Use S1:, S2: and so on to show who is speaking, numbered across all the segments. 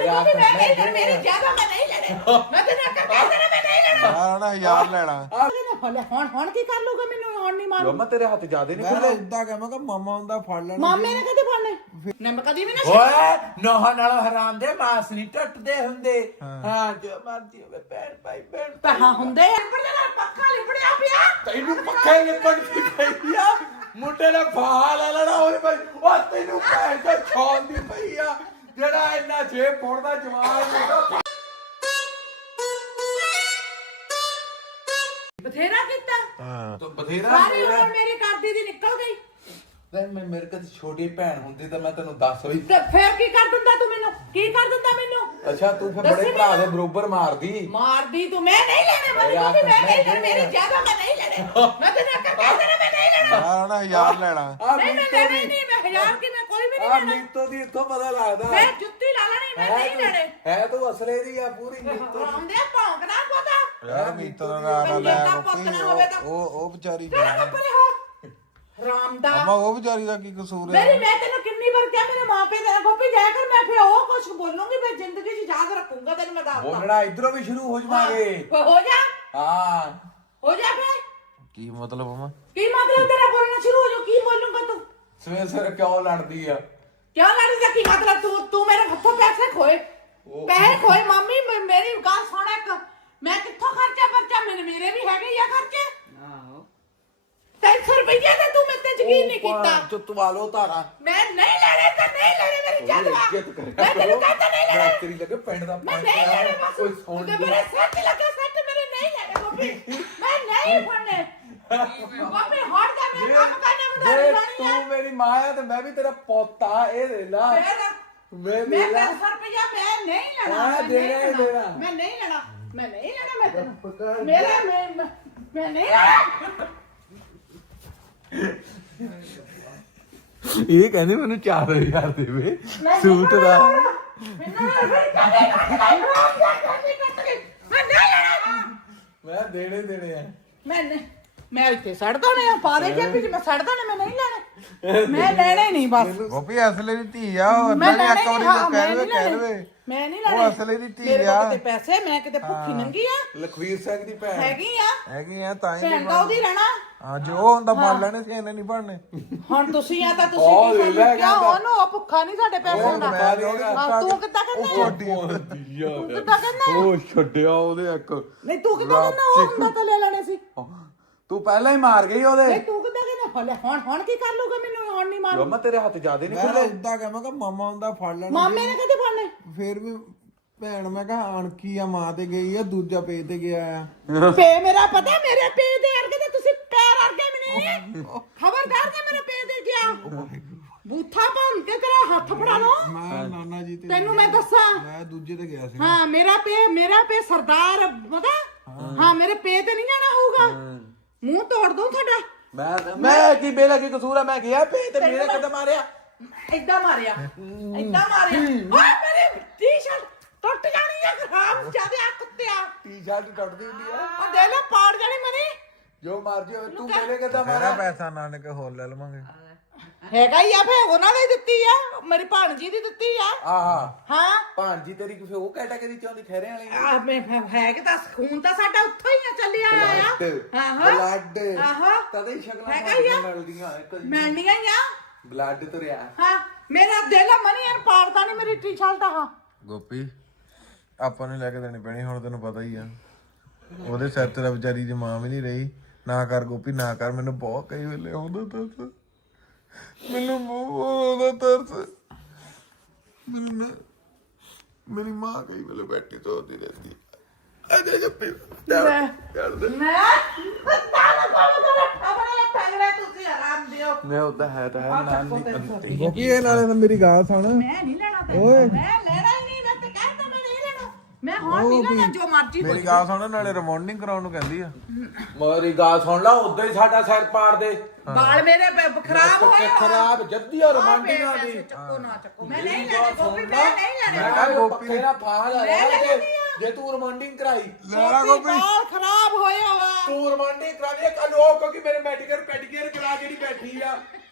S1: गोभी मैं नहीं लेने मेरी ज्यादा मैं नहीं लेने मैं तेरे कर कहते ना मैं नहीं लेना
S2: ਯਾਰ ਨਾ 1000 ਲੈਣਾ
S1: ਹੁਣ ਕੀ ਕਰ ਲੂਗਾ ਮੈਨੂੰ ਹੁਣ ਨਹੀਂ ਮਾਰੂ
S3: ਮੈਂ ਤੇਰੇ ਹੱਥ ਜ਼ਿਆਦੇ ਨਹੀਂ
S2: ਮੈਂ ਇਦਾਂ ਕਹਾਂ ਮੈਂ ਕਿ ਮਾਮਾ ਹੁੰਦਾ ਫੜ ਲੈਣਾ
S1: ਮਾਮੇ ਨੇ ਕਦੇ ਫੜਨੇ ਨਾ ਮੈਂ ਕਦੀ ਵੀ ਨਾ
S3: ਓਏ ਨੋਹਾਂ ਨਾਲ ਹਰਾਮ ਦੇ ਮਾਸ ਨਹੀਂ ਟੱਟਦੇ ਹੁੰਦੇ ਹਾਂ ਜੋ ਮਰਜੀ ਹੋਵੇ ਭੈਣ ਭਾਈ ਭੈਣ
S1: ਪਹਾ ਹੁੰਦੇ ਲਿਪੜ ਨਾਲ ਪੱਖਾ ਲਿਪੜਿਆ ਪਿਆ
S3: ਤੈਨੂੰ ਪੱਖੇ ਲਿਪਣ ਦੀ ਪਈ ਆ ਮੁੰਡੇ ਨੇ ਫਾਲ ਲੈਣਾ ਉਹਨੇ ਭਾਈ ਉਹ ਤੈਨੂੰ ਭੈਣ ਦਾ ਛੋਲ ਦੀ ਪਈ ਆ ਜਿਹੜਾ ਇੰਨਾ ਜੇਬ ਫੋੜਦਾ ਜਵਾਨ
S1: ਬਥੇਰਾ ਕੀਤਾ
S2: ਹਾਂ
S3: ਤੂੰ ਬਥੇਰਾ
S1: ਸਾਰੀ ਉਮਰ ਮੇਰੀ ਕਰਦੀ ਦੀ ਨਿਕਲ ਗਈ
S3: ਮੈਂ ਮੇਰੇ ਕੋਲ ਛੋਟੀ ਭੈਣ ਹੁੰਦੀ ਤਾਂ ਮੈਂ ਤੈਨੂੰ ਦੱਸ ਹੋਈ
S1: ਤੇ ਫੇਰ ਕੀ ਕਰ ਦਿੰਦਾ ਤੂੰ ਮੈਨੂੰ ਕੀ ਕਰ ਦਿੰਦਾ ਮੈਨੂੰ
S3: ਅੱਛਾ ਤੂੰ ਫਿਰ ਬੜੇ ਭਰਾ ਦੇ ਬਰੋਬਰ ਮਾਰਦੀ
S1: ਮਾਰਦੀ ਤੂੰ ਮੈਂ ਨਹੀਂ ਲੈਣੇ ਮੈਨੂੰ ਕੋਈ ਮੈਂ ਨਹੀਂ ਲੈਣੇ ਮੇਰੀ ਜ਼ਿਆਦਾ ਮੈਂ ਨਹੀਂ ਲੈਣੇ ਮੈਂ ਤੈਨੂੰ ਕਰ ਕਹਿੰਦਾ ਨਾ ਮੈਂ ਨਹੀਂ ਲੈਣਾ
S2: ਯਾਰ ਨਾ 1000 ਲੈਣਾ
S1: ਨਹੀਂ ਮੈਂ ਲੈਣੇ ਨਹੀਂ ਮੈਂ ਹਜ਼ਾਰ ਕੀ ਮੈਂ ਕੋਈ ਵੀ ਨਹੀਂ
S3: ਆ
S1: ਲੈਣਾ
S3: ਨੀਤੋ ਦੀ ਇੱਥੋਂ ਪਤਾ ਲੱਗਦਾ
S1: ਮੈਂ ਜੁੱਤੀ ਲਾ ਲੈਣੀ ਮੈਂ ਨਹੀਂ ਲੈਣੇ
S3: ਹੈ ਤੂੰ ਅਸਲੇ ਦੀ ਆ ਪੂਰੀ ਨੀਤੋ
S1: ਆਉਂਦੇ ਭੌਂਕਣਾ ਪਤਾ
S2: ਯਾਰ ਮੀਤੋ ਦਾ ਨਾਂ ਲੈ ਉਹ ਵਿਚਾਰੀ
S1: ਤੇਰਾ ਪਰੇ ਹੋ ਰਾਮ ਦਾ
S2: ਅਮਾ ਉਹ ਵਿਚਾਰੀ ਦਾ ਕੀ ਕਸੂਰ ਹੈ
S1: ਮੈਂ ਤੈਨੂੰ ਕਿੰਨੀ ਵਾਰ ਕਿਹਾ ਮੇਰੇ ਮਾਪੇ ਦਾ ਗੋਪੀ ਜਾਇਆ ਕਰ ਮੈਂ ਫੇ ਉਹ ਕੁਝ ਬੋਲੂੰਗੀ ਮੈਂ ਜ਼ਿੰਦਗੀ 'ਚ ਯਾਦ ਰੱਖੂੰਗਾ ਤੈਨੂੰ ਮੈਂ ਦੱਸਦਾ
S3: ਬੋਲਣਾ ਇਧਰੋਂ ਵੀ ਸ਼ੁਰੂ ਹੋ ਜਾਵਾਂਗੇ
S1: ਹੋ ਜਾ
S3: ਹਾਂ
S1: ਹੋ ਜਾ ਫੇ
S2: ਕੀ ਮਤਲਬ ਅਮਾ
S1: ਕੀ ਮਤਲਬ ਤੇਰਾ ਬੋਲਣਾ ਸ਼ੁਰੂ ਹੋ ਜਾ ਕੀ ਬੋਲੂੰਗਾ ਤੂੰ
S3: ਸਵੇਰ ਸਵੇਰ ਕਿਉਂ ਲੜਦੀ ਆ
S1: ਕਿਉਂ ਲੜੀ ਦਾ ਕੀ ਮਤਲਬ ਤੂੰ ਮੇਰੇ ਹੱਥੋਂ ਪੈਸੇ ਖੋਏ ਪੈਸੇ ਖੋਏ ਮੰਮੀ ਮੇਰੀ ਗੱਲ ਸੁਣ ਇੱਕ ਮੈਂ ਕਿੱਥੋਂ ਖਰਚਾ ਮੇਰੇ ਵੀ ਹੈਗੇ ਆ ਖਰਚੇ ਆਹੋ 300 ਰੁਪਏ ਤੇ ਤੂੰ ਮੇਰੇ ਤੇ ਯਕੀਨ ਨਹੀਂ ਕੀਤਾ
S3: ਚੁੱਤਵਾ ਲੋ ਧਾਰਾ
S1: ਮੈਂ ਨਹੀਂ ਲੈਣੇ ਤਾਂ ਨਹੀਂ ਲੈਣੇ ਮੇਰੀ ਜਲਵਾ ਮੈਂ ਤੈਨੂੰ ਕਹਿੰਦਾ ਨਹੀਂ ਲੈਣੇ
S3: ਤੇਰੀ ਲੱਗੇ ਪਿੰਡ ਦਾ
S1: ਮੈਂ ਨਹੀਂ ਲੈਣੇ ਬਸ
S3: ਕੋਈ ਸੌਣ
S1: ਉਹਦੇ ਮੇਰੇ ਸੱਟ ਲੱਗਾ ਸੱਟ ਮੇਰੇ ਨਹੀਂ ਲੈਣੇ ਗੋਪੀ ਮੈਂ ਨਹੀਂ ਫੜਨੇ ਗੋਪੀ ਹਟ ਜਾ ਮੈਂ ਕੰਮ ਕਰਨਾ
S3: ਜੇ
S1: ਮੁੰਡਾ
S3: ਤੂੰ ਮੇਰੀ ਮਾਂ ਆ ਤੇ ਮੈਂ ਵੀ ਤੇਰਾ ਪੋਤਾ ਇਹ ਦੇ ਲਾ
S1: ਮੈਂ 500 ਰੁਪਇਆ ਮੈਂ ਨਹੀਂ ਲੈਣਾ ਮੈਂ ਨਹੀਂ ਲੈਣਾ ਮੈਂ ਨਹੀਂ ਲੈਣਾ ਮੈਂ ਤੈਨੂੰ ਮੇਰਾ ਮੈਂ ਨਹੀਂ ਲੈਣਾ
S3: ਇਹ ਕਹਿੰਦੇ ਮੈਨੂੰ 4000 ਦੇਵੇ ਸੂਟ ਦਾ ਮੈਂ ਦੇਣੇ ਆ
S1: ਮੈਂ ਇੱਥੇ ਸੜਦਾ ਨੇ ਪਾ ਦੇ ਜੇਬੀ ਚ ਮੈਂ ਸੜਦਾ ਨੇ ਮੈਂ ਨਹੀਂ ਲੈਣੇ ਮੈਂ ਲੈਣੇ ਨਹੀਂ ਬਸ
S2: ਗੋਪੀ ਅਸਲੇ ਦੀ ਧੀ ਆ ਉਹ ਅੱਧਾ ਨਹੀਂ ਇੱਕ ਵਾਰੀ ਕਹਿ ਦੇਵੇ
S1: ਮੈਂ ਨਹੀਂ ਲੈਣੇ
S2: ਉਹ ਅਸਲੇ ਦੀ ਧੀ
S1: ਮੇਰੇ
S2: ਆ
S1: ਕੋਲ ਕਿਤੇ ਪੈਸੇ ਮੈਂ ਕਿਤੇ ਭੁੱਖੀ ਨੰਗੀ ਆ
S3: ਲਖਵੀਰ ਸਿੰਘ ਦੀ ਭੈਣ
S1: ਹੈਗੀ
S2: ਆ ਤਾਂ ਹੀ
S1: ਭੈਣ ਦਾ ਉਹਦੀ ਰਹਿਣਾ
S2: ਹਾਂ ਜੋ ਹੁੰਦਾ ਫੜ ਲੈਣੇ ਸੀ ਇਹਨੇ ਨਹੀਂ ਫੜਨੇ
S1: ਹੁਣ ਤੁਸੀਂ ਆ ਤਾਂ ਤੁਸੀਂ ਕੀ ਸਮਝ ਕਿਉਂ ਉਹਨੂੰ ਉਹ ਭੁੱਖਾ ਨਹੀਂ ਸਾਡੇ ਪੈਸੇ ਦਾ ਤੂੰ ਕਿੱਦਾਂ ਕਹਿੰਦਾ ਤੂੰ ਕਿੱਦਾਂ ਕਹਿੰਦਾ
S3: ਉਹ ਛੱਡਿਆ ਉਹਦੇ ਇੱਕ
S1: ਨਹੀਂ ਤੂੰ ਕਿੱਦਾਂ ਕਹਿੰਦਾ ਉਹ ਹੁੰਦਾ ਤਾਂ ਲੈ ਲੈਣੇ ਸੀ
S3: ਤੂੰ ਪਹਿਲਾਂ ਹੀ ਮਾਰ ਗਈ ਉਹਦੇ
S1: ਨਹੀਂ ਤੂੰ ਕਿੱਦਾਂ ਕਹਿੰਦਾ ਹੁਣ ਕੀ ਕਰ ਲੂਗਾ ਮੈਨੂੰ ਹੁਣ ਨਹੀਂ ਮਾਰੂ
S3: ਮੈਂ ਤੇਰੇ ਹੱਥ ਜ਼ਿਆਦੇ ਨਹੀਂ
S2: ਮੈਂ ਇਦਾਂ ਕਹਾਂ ਮੈਂ ਕਿ ਮਾਮਾ ਹੁੰਦਾ ਫੜ ਲੈਣਾ
S1: ਮਾਮੇ ਨੇ ਕਦੇ ਫੜਨੇ
S2: ਫੇਰ ਵੀ ਭੈਣ ਮੈਂ ਕਿਹਾ ਅਣਖੀ ਆ ਮਾਂ ਤੇ ਗਈ ਆ ਦੂਜਾ ਪੇ ਤੇ ਗਿਆ ਆ
S1: ਪੇ ਮੇਰਾ ਪਤਾ ਮੇਰੇ ਪੇ ਦੇ ਅਰਗੇ ਤੇ ਤੁਸੀਂ ਪੈਰ ਅਰਗੇ ਮੈਨੂੰ ਖਬਰਦਾਰ ਜੇ ਮੇਰੇ ਪੇ ਦੇ ਗਿਆ ਬੂਥਾ ਭੰਨ ਕੇ ਤੇਰਾ ਹੱਥ ਫੜਾ ਲਓ
S2: ਮੈਂ ਨਾਨਾ ਜੀ ਤੇ
S1: ਤੈਨੂੰ ਮੈਂ ਦੱਸਾਂ
S2: ਮੈਂ ਦੂਜੇ ਤੇ ਗਿਆ ਸੀ
S1: ਹਾਂ ਮੇਰਾ ਪੇ ਸਰਦਾਰ ਪਤਾ ਹਾਂ ਮੇਰੇ ਪੇ ਤੇ ਨਹੀਂ ਜਾਣਾ ਹੋਊਗਾ ਮੂੰਹ ਤੋੜ ਦੂੰ ਤੁਹਾਡਾ
S3: ਮੈਂ ਕੀ ਬੇਲਾ ਕੀ ਕਸੂਰ ਆ ਮੈਂ ਗਿਆ ਪੇ ਤੇ ਮੇਰੇ ਕਦਮ ਮਾਰਿਆ
S1: ਏਦਾਂ ਮਾਰਿਆ ਓਏ ਮੇਰੀ ਟੀ-ਸ਼ਰਟ ਟੁੱਟ ਜਾਣੀ ਆ ਖਰਾਬ ਜਿਆਦੇ ਆ ਕੁੱਤਿਆ
S3: ਟੀ-ਸ਼ਰਟ ਟੁੱਟਦੀ ਹੁੰਦੀ ਆ
S1: ਉਹ ਦੇ ਲੈ ਪਾੜ ਜਾਣੀ ਮਨੀ
S3: ਜੋ ਮਰਜੀ ਹੋਵੇ ਤੂੰ ਮੇਰੇ ਕਦਮ
S2: ਮੇਰਾ
S3: ਮਾਰਿਆ
S2: ਪੈਸਾ ਨਾਨਕੇ ਹੋਰ ਲੈ ਲਵਾਂਗੇ
S1: ਹੈਗਾ ਹੀ ਆ ਫੇ ਉਹਨਾਂ ਨੇ ਦਿੱਤੀ ਆ ਮੇਰੀ ਭਾਣਜੀ ਦੀ ਦਿੱਤੀ ਆ
S3: ਆਹਾ
S1: ਹਾਂ
S3: ਭਾਂਜੀ ਤੇਰੀ ਕਿਸੇ ਉਹ ਕੈਟਾਗਰੀ ਚੋਂ ਦੀ ਠਹਿਰੇ ਵਾਲੀ
S1: ਆ ਮੈਂ ਹੈ ਕਿ ਤਾਂ ਖੂਨ ਤਾਂ ਸਾਡਾ ਉੱਥੋਂ ਹੀ ਆ ਚੱਲਿਆ ਆ
S3: ਬਲੱਡ
S1: ਆਹੋ
S3: ਤਦੇ ਹੀ ਸ਼ਕਲਾਂ
S1: ਹੈਗਾ ਹੀ ਆ।
S3: ਮਿਲਦੀਆਂ
S1: ਮਿਲਣੀਆਂ ਹੀ ਆ
S3: ਬਲੱਡ ਤੁਰਿਆ
S1: ਹਾਂ ਮੇਰਾ ਦਿਲ ਆ ਮਨੀ ਯਾਰ ਪਾੜਦਾ ਨਹੀਂ ਮੇਰੀ ਟੀ-ਸ਼ਰਟ ਆ
S2: ਗੋਪੀ ਆਪਾਂ ਨੂੰ ਲੈ ਕੇ ਦੇਣੀ ਪੈਣੀ ਹੁਣ ਤੈਨੂੰ ਪਤਾ ਹੀ ਆ ਉਹਦੇ ਸਿਰ ਤੇ ਤਾਂ ਵਿਚਾਰੀ ਦੀ ਮਾਂ ਵੀ ਨਹੀਂ ਰਹੀ ਨਾ ਕਰ ਗੋਪੀ ਨਾ ਕਰ ਮੈਨੂੰ ਬਹੁਤ ਕਈ ਵੇਲੇ ਆਉਂਦਾ ਤਰਸ ਮੈਨੂੰ ਬਹੁਤ ਤਰਸ ਮੈਨੂੰ ਨਾ ਮੇਰੀ ਮਾਂ ਕਈ ਵੇਲੇ ਬੈਠੀ ਤੋੜਦੀ ਰਹਿੰਦੀ ਅਜੇ ਜੱਪੀ
S3: ਮੈਂ ਉਹਦਾ ਹੈ ਤਾਂ ਹੈ ਨਾ ਨਹੀਂ
S2: ਗੋਪੀ ਇਹ ਨਾਲੇ ਤਾਂ ਮੇਰੀ ਗੱਲ ਸੁਣ
S1: ਮੈਂ ਨਹੀਂ ਲੈਣਾ
S2: ਓਏ
S1: ਮੈਂ ਲੈਣਾ ਹੀ ਨਹੀਂ ਮੈਂ ਤੇ ਕਹਿੰਦਾ ਮੈਂ ਨਹੀਂ ਲੈਣਾ ਮੈਂ ਹੁਣ ਨਹੀਂ ਲੈਣਾ ਜੋ ਮਰਜ਼ੀ
S2: ਮੇਰੀ ਗੱਲ ਸੁਣ ਨਾਲੇ ਰਿਮਾਂਡਿੰਗ ਕਰਾਉਣ ਨੂੰ ਕਹਿੰਦੀ ਆ
S3: ਮੇਰੀ ਗੱਲ ਸੁਣ ਲਾ ਉਦੋਂ ਹੀ ਸਾਡਾ ਸਿਰ ਪਾੜ ਦੇ
S1: ਬਾਲ ਮੇਰੇ ਖਰਾਬ ਹੋਏ
S3: ਖਰਾਬ ਜੱਦੀ ਔਰ ਰੋਮਾਂਟਿਕਾਂ ਦੀ
S1: ਚੱਕੋ ਨਾ ਚੱਕੋ ਮੈਂ ਨਹੀਂ ਲੈਣੇ ਗੋਪੀ ਮੈਂ ਨਹੀਂ ਲੈਣੇ
S3: ਮੈਂ ਕਿਹਾ ਗੋਪੀ ਨੇ ਫਾਲ ਆ ਜੇ ਤੂੰ ਰੋਮਾਂਟਿਕ ਕਰਾਈ
S2: ਲੈਣਾ ਗੋਪੀ
S1: ਬਾਲ ਖਰਾਬ ਹੋਏ ਹੋਆ
S3: ਤੂੰ ਰੋਮਾਂਟਿਕ ਕਰਾ ਦੇ ਕੱਲ ਉਹ ਕਿਉਂਕਿ ਮੇਰੇ ਮੈਡੀਕਲ ਪੈਡੀਕੇਅਰ ਕਰਾ ਜਿਹੜੀ ਬੈਠੀ ਆ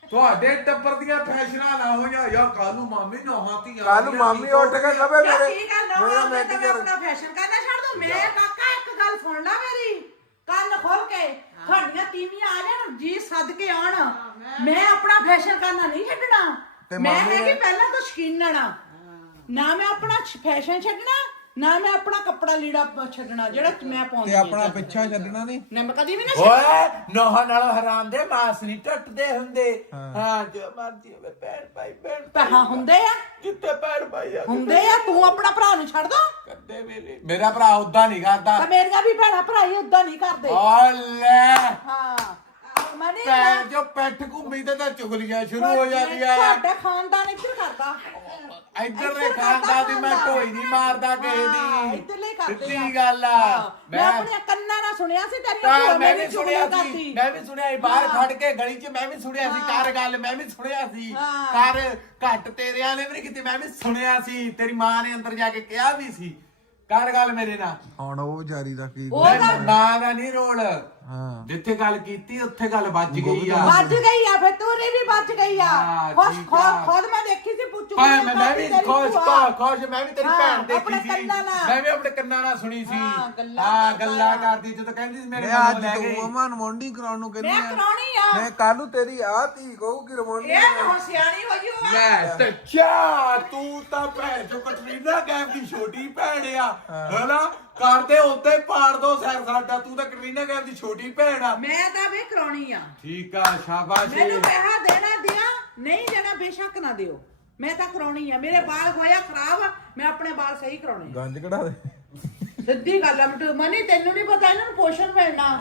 S3: ਤੁਹਾਡੇ ਟੱਬਰ ਦੀਆਂ ਫੈਸ਼ਨਾਂ ਨਾ ਹੋ ਜਾ ਕੱਲ ਨੂੰ ਮਾਮੀ ਨੌਹਾਂ ਧੀਆਂ
S2: ਕੱਲ ਨੂੰ ਮਾਮੀ ਉੱਠ ਕੇ ਲਵੇ ਮੇਰੇ
S1: ਠੀਕ ਆ ਨਾ
S2: ਮੇਰਾ
S1: ਮੈਂ
S2: ਮੈਂ
S1: ਤਾਂ ਆਪਣਾ ਫੈਸ਼ਨ ਕਰਨਾ ਛੱਡ ਦੂੰ ਮੈਂ ਕਾਕਾ ਇੱਕ ਗੱਲ ਸੁਣ ਲੈ ਮੇਰੀ ਕੰਨ ਖੋਲ ਕੇ ਤੁਹਾਡੀਆਂ ਤੀਵੀਆਂ ਆ ਜਾਣ ਜੀ ਸੱਦ ਕੇ ਆਉਣ ਮੈਂ ਆਪਣਾ ਫੈਸ਼ਨ ਕਰਨਾ ਨਹੀਂ ਛੱਡਣਾ ਮੈਂ ਹੈਗੀ ਪਹਿਲਾਂ ਤੋਂ ਸ਼ਕੀਨਣਾ ਨਾ ਮੈਂ ਆਪਣਾ ਫੈਸ਼ਨ ਛੱਡਣਾ ਨਾ ਮੈਂ ਆਪਣਾ ਕੱਪੜਾ ਲੀੜਾ ਛੱਡਣਾ ਜਿਹੜਾ ਮੈਂ ਪਾਉਂਦੀ
S2: ਤੇ ਆਪਣਾ ਪਿੱਛਾ ਛੱਡਣਾ ਨਹੀਂ
S1: ਨਾ ਮੈਂ ਕਦੀ ਵੀ ਨਾ
S3: ਓਏ ਨੌਹਾਂ ਨਾਲ ਹਰਾਮ ਦੇ ਮਾਸ ਨਹੀਂ ਟੱਟਦੇ ਹੁੰਦੇ ਹਾਂ ਜੋ ਮਰਜੀ ਹੋਵੇ ਭੈਣ ਭਾਈ
S1: ਹਾਂ ਹੁੰਦੇ ਆ
S3: ਕਿੱਥੇ ਭੈਣ ਭਾਈ ਆ
S1: ਹੁੰਦੇ ਆ ਤੂੰ ਆਪਣਾ ਭਰਾ ਨੂੰ ਛੱਡ ਦੋ
S3: ਕਰਦੇ ਵੇਲੇ ਮੇਰਾ ਭਰਾ ਉਦਾਂ ਨਹੀਂ ਕਰਦਾ
S1: ਤਾਂ ਮੇਰੀਆਂ ਵੀ ਭੈਣਾਂ ਭਰਾ ਹੀ ਉਦਾਂ ਨਹੀਂ ਕਰਦੇ
S3: ਆ ਲੈ
S1: ਹਾਂ ਮਨੇ
S3: ਭੈਣ ਜੋ ਪੈਠ ਘੁੰਮੀ ਤੇ ਤਾਂ ਚੁਗਲੀਆਂ ਸ਼ੁਰੂ ਹੋ ਜਾਂਦੀਆਂ
S1: ਤੁਹਾਡਾ ਖਾਨਦਾਨ ਇੱਧਰ ਕਰਦਾ
S3: ਇੱਧਰ ਦੇ ਖਾਨਦਾਨ ਦੀ ਮੈਂ ਢੋਈ ਨਹੀਂ ਮਾਰਦਾ ਕਿਸੇ ਦੀ
S1: ਇੱਧਰਲੇ ਕਰਦੇ
S3: ਸਿੱਧੀ ਗੱਲ ਆ
S1: ਮੈਂ ਆਪਣੇ ਕੰਨਾਂ ਨਾਲ ਸੁਣਿਆ ਸੀ ਤੇਰੀਆਂ
S3: ਤਾਂ
S1: ਭੂਆ
S3: ਮੈਂ
S1: ਮੇਰੀ
S3: ਵੀ ਸੁਣਿਆ
S1: ਚੁਗਲੀ
S3: ਸੀ
S1: ਕਰਦੀ
S3: ਮੈਂ ਵੀ ਸੁਣਿਆ ਸੀ ਬਾਹਰ ਖੜ ਕੇ ਗਲੀ 'ਚ ਮੈਂ ਵੀ ਸੁਣਿਆ ਸੀ ਕਰ ਗੱਲ ਮੈਂ ਵੀ ਸੁਣਿਆ ਸੀ ਕਰ ਘੱਟ ਤੇਰਿਆਂ ਨੇ ਵੀ ਕਿਤੇ ਮੈਂ ਵੀ ਸੁਣਿਆ ਸੀ ਤੇਰੀ ਮਾਂ ਨੇ ਅੰਦਰ ਜਾ ਕੇ ਕਿਹਾ ਵੀ ਸੀ ਕਰ ਗੱਲ ਮੇਰੇ ਨਾਲ
S2: ਹੁਣ ਉਹ ਵਿਚਾਰੀ ਦਾ ਕੀ
S3: ਮਾਂ ਦਾ ਨਹੀਂ ਰੋਲ
S2: ਹਾਂ
S3: ਜਿੱਥੇ ਗੱਲ ਕੀਤੀ ਉੱਥੇ ਗੱਲ ਵੱਜ ਗਈ ਆ
S1: ਵੱਜ ਗਈ ਆ ਫਿਰ ਤੂੰ ਵੀ ਵੱਜ ਗਈ ਆ ਖੁਸ਼ ਖੁਦ ਮੈਂ ਦੇਖੀ ਸੀ ਪੁੱਛੂ
S3: ਮੈਂ ਵੀ ਖੁਸ਼ ਮੈਂ ਵੀ ਤੇਰੀ ਭੈਣ ਦੇਖੀ ਸੀ
S1: ਕੰਨਾਂ ਨਾਲ
S3: ਮੈਂ ਵੀ ਆਪਣੇ ਕੰਨਾਂ ਨਾਲ ਸੁਣੀ ਸੀ
S1: ਹਾਂ,
S3: ਗੱਲਾਂ ਕਰਦੀ ਜਦੋਂ ਕਹਿੰਦੀ ਸੀ ਮੇਰੇ
S2: ਮੈਂ
S3: ਕੋਲ
S2: ਅੱਜ
S3: ਲੈ ਗਈ
S2: ਤੂੰ ਅਮਨ ਮੋਂਡੀ ਕਰਾਉਣ ਨੂੰ ਕਹਿੰਦੀ
S1: ਮੈਂ ਕਰਾਉਣੀ ਆ
S2: ਮੈਂ ਕੱਲ ਨੂੰ ਤੇਰੀ ਆ ਧੀ ਕਹੂਗੀ ਰਮੋਂਡੀ
S1: ਇਹ ਹੁਣ ਸਿਆਣੀ ਹੋਈ ਹੋਆ
S3: ਲੈ ਤੇ ਚਾ ਤੂੰ ਤਾਂ ਭੈਣ ਚੋ ਕਟਰੀਨਾ ਕੈਫ ਦੀ ਛੋਟੀ ਭੈਣ ਆ ਹੈਨਾ ਕਰਦੇ ਉੱਤੇ ਪਾੜ ਦੋ ਸੈਰ ਸਾਡਾ ਤੂੰ ਤਾਂ ਕਟਰੀਨਾ ਕੈਫ ਦੀ ਛੋਟੀ ਭੈਣ ਆ
S1: ਮੈਂ ਤਾਂ ਵੀ ਕਰਾਉਣੀ ਆ
S3: ਠੀਕ ਆ ਸ਼ਾਬਾਸ਼
S1: ਮੈਨੂੰ ਪੈਸਾ ਦੇਣਾ ਦਿਆ ਨਹੀਂ ਦੇਣਾ ਬੇਸ਼ੱਕ ਨਾ ਦਿਓ ਮੈਂ ਤਾਂ ਕਰਾਉਣੀ ਆ ਮੇਰੇ ਵਾਲ ਹੋਇਆ ਖਰਾਬ ਮੈਂ ਆਪਣੇ ਵਾਲ ਸਹੀ ਕਰਾਉਣੇ
S2: ਗੰਜ ਕਢਾ ਦੇ
S1: ਸਿੱਧੀ ਗੱਲ ਆ ਮਨੀ ਤੈਨੂੰ ਨਹੀਂ ਪਤਾ ਇਹਨਾਂ ਨੂੰ ਪੋਸ਼ਣ ਮਿਲਣਾ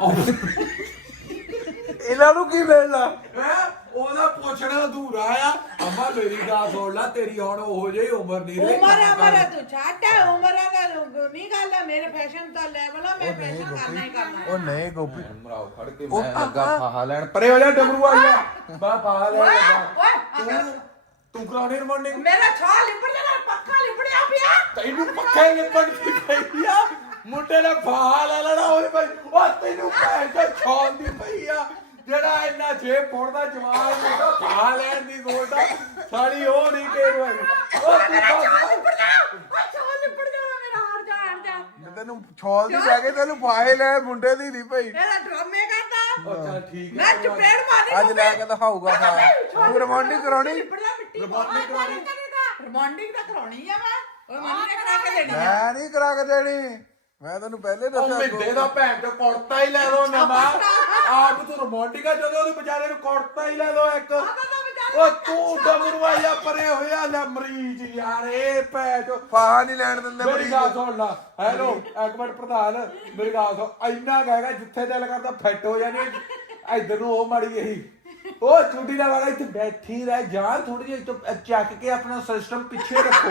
S2: ਇਹਨਾਂ ਨੂੰ ਕੀ ਮਿਲਣਾ
S3: ਉਹਦਾ ਪੁੱਛਣਾ ਅਧੂਰਾ ਆ ਅੰਮਾ ਮੇਰੀ ਗੱਲ ਸੁਣ ਲੈ ਤੇਰੀ ਹੁਣ ਉਹੋ ਜਿਹੀ ਉਮਰ ਨਹੀਂ ਰਹੀ
S1: ਉਮਰ ਤੂੰ ਛੱਡ ਉਮਰਾਂ ਦਾ ਨਹੀਂ ਗੱਲ ਆ ਮੇਰੇ ਫੈਸ਼ਨ ਦਾ ਲੈਵਲ ਆ ਮੈਂ ਫੈਸ਼ਨ ਕਰਨਾ ਹੀ ਕਰਨਾ
S2: ਉਹ ਨਹੀਂ ਗੋਪੀ
S3: ਮਰਾਓ ਖੜ ਕੇ ਮੈਂ ਲੱਗਾ ਫਾਹਾ ਲੈਣ ਪਰੇ ਹੋ ਜਾ ਡਮਰੂ ਆ ਜਾ ਬਾ ਫਾਹਾ ਲੈ ਤੂੰ ਕਰਾਉਣੀ ਰਿਮਾਂਡਿੰਗ
S1: ਮੇਰਾ ਛਾਲ ਲਿਪੜ ਜਾਣਾ ਪੱਖਾ ਲਿਪੜਿਆ ਪਿਆ
S3: ਤੈਨੂੰ ਪੱਖੇ ਲਿਪੜ ਦੀ ਪਈ ਆ ਮੁੰਡੇ ਨੇ ਫਾਹਾ ਲੈ ਲੈਣਾ ਉਹਦੇ ਭਾਈ ਉਹ ਤੈਨੂੰ ਭੈਣ ਚੋ ਛੋਲ ਦੀ ਪਈ ਆ ਜਿਹੜਾ ਇੰਨਾ 6 ਫੁੱਟ ਦਾ ਜਵਾਨ ਮੁੰਡਾ ਫਾਹਾ ਲੈਣ ਦੀ ਸੋਚਦਾ ਸਾਡੀ ਉਹ ਨਹੀਂ ਕੇਰ ਹੋਈ ਉਹ ਤੂੰ
S1: ਲਿਪੜ ਜਾ ਛਾਲ ਲਿਪੜ ਜਾਣਾ ਮੇਰਾ ਹਾਰ ਜਾ
S2: ਮੈਂ ਤੈਨੂੰ ਛੋਲ ਦੀ ਲੈ ਕੇ ਤੈਨੂੰ ਫਾਹੇ ਲੈ ਮੁੰਡੇ ਦੀ ਨਹੀਂ ਭਈ
S1: ਮੇਰਾ ਡਰਾਮੇ ਕਰਦਾ
S3: ਚੱਲ ਠੀਕ
S1: ਮੈਂ ਚਪੇੜ ਮਾਰੀ
S2: ਅੱਜ ਲੈ ਕੇ ਦਿਖਾਊਗਾ ਤੂੰ ਰਮੋਂਡੀ ਕਰਾਉਣੀ
S1: ਰਿਮਾਂਡਿੰਗ ਤਾਂ ਕਰਾਉਣੀ ਆ ਮੈਂ ਉਹ ਮੰਨੀ ਨੇ ਕਰਾ ਕੇ ਦੇਣੀ ਆ
S2: ਮੈਂ ਨਹੀਂ ਕਰਾ ਕੇ ਦੇਣੀ ਮੈਂ ਤੈਨੂੰ ਪਹਿਲੇ
S3: ਉਹ
S2: ਦੱਸਿਆ
S3: ਮਿੰਦੇ ਦਾ ਭੈਣ ਤੇ ਕੁੜਤਾ ਹੀ ਲੈ ਦੋ ਨਵਾਂ ਆਪ ਤੂੰ ਰੋਮਾਂਟਿਕ ਆ ਜਦੋਂ ਉਹਦੇ ਵਿਚਾਰੇ ਨੂੰ ਕੁੜਤਾ ਹੀ ਲੈ ਦੋ ਇੱਕ ਉਹ ਤੂੰ ਡਮਰੂਆ ਜਾਂ ਪਰੇ ਹੋਇਆ ਲੈ ਮਰੀਜ਼ ਯਾਰ ਇਹ ਭੈਣ
S2: ਫਾਹਾ ਨਹੀਂ ਲੈਣ ਦਿੰਦੇ
S3: ਮੇਰੀ ਗੱਲ ਸੁਣ ਲਾ ਹੈਲੋ ਇੱਕ ਮਿੰਟ ਪ੍ਰਧਾਨ ਮੇਰੀ ਗੱਲ ਸੁਣ ਇੰਨਾ ਕਹੇਗਾ ਜਿੱਥੇ ਦਿਲ ਕਰਦਾ ਫਿੱਟ ਹੋ ਜਾਣੀ ਇੱਧਰ ਨੂੰ ਉਹ ਮਾੜੀ ਇਹੀ ਉਹ ਛੁੱਟੀ ਦਾ ਵਾਲਾ ਇੱਥੇ ਬੈਠੀ ਰਹਿ ਜਾਨ ਥੋੜੀ ਜਿਹੀ ਚੱਕ ਕੇ ਆਪਣਾ ਸਿਸਟਮ ਪਿੱਛੇ ਰੱਖੋ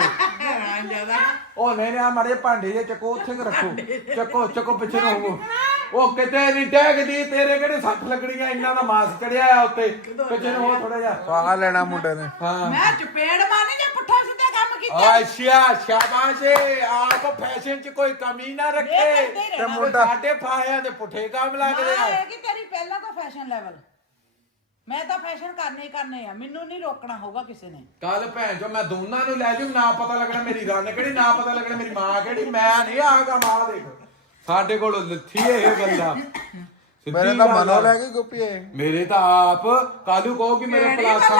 S3: ਉਹ ਨਹੀਂ ਆ ਮਾਰੇ ਭਾਂਡੇ ਜੇ ਚੱਕੋ ਉੱਥੇ ਰੱਖੋ ਚੱਕੋ ਪਿੱਛੇ ਨੂੰ ਹੋਵੋ ਉਹ ਕਿਤੇ ਨਹੀਂ ਡੈਗਦੀ ਤੇਰੇ ਕਿਹੜੇ ਸੱਟ ਲੱਗਣੀਆਂ ਇੰਨਾ ਦਾ ਮਾਸ ਚੜਿਆ ਆ ਉੱਤੇ ਪਿੱਛੇ ਨੂੰ ਹੋ ਥੋੜਾ ਜਿਹਾ
S2: ਫਾਹਾ ਲੈਣਾ ਮੁੰਡੇ ਨੇ
S3: ਹਾਂ
S1: ਮੈਂ ਚਪੇੜ ਮਾਰਨੀ ਜੇ ਪੁੱਠਾ ਸਿੱਧਾ ਕੰਮ ਕੀਤਾ
S3: ਅੱਛਾ ਸ਼ਾਬਾਸ਼ ਆਪ ਫੈਸ਼ਨ 'ਚ ਕੋਈ ਕਮੀ ਨਾ ਰੱਖੇ
S2: ਤੇ ਮੁੰਡਾ
S3: ਸਾਡੇ ਫਾਹਿਆਂ ਦੇ ਪੁੱਠੇ ਕੰਮ ਲੱਗਦੇ ਆ
S1: ਇਹ ਕਿ ਤੇਰੀ ਪਹਿਲਾਂ ਤਾਂ ਫੈਸ਼ਨ ਲੈਵਲ ਮੈਂ ਤਾਂ ਫੈਸ਼ਨ ਕਰਨੇ ਆ ਮੈਨੂੰ ਨਹੀਂ ਰੋਕਣਾ ਹੋਊਗਾ ਕਿਸੇ ਨੇ
S3: ਕੱਲ ਭੈਣ ਜੋ ਮੈਂ ਦੋਨਾਂ ਨੂੰ ਲੈ ਜੂ ਨਾ ਪਤਾ ਲੱਗਣਾ ਮੇਰੀ ਰੰਨ ਕਿਹੜੀ ਨਾ ਪਤਾ ਲੱਗਣਾ ਮੇਰੀ ਮਾਂ ਕਿਹੜੀ ਮੈਂ ਨਹੀਂ ਆਗਾ ਮਾਂ ਦੇਖ ਸਾਡੇ ਕੋਲ ਲੱਥੀ ਇਹ ਗੱਲਾਂ
S2: ਮੇਰੇ ਤਾਂ ਮਨੋਂ ਲੈ ਗਈ ਗੋਪੀ ਇਹ
S3: ਮੇਰੇ ਤਾਂ ਆਪ ਕਾਲੂ ਕਹੋਗੀ ਮੇਰੇ ਪਲਾਸਾ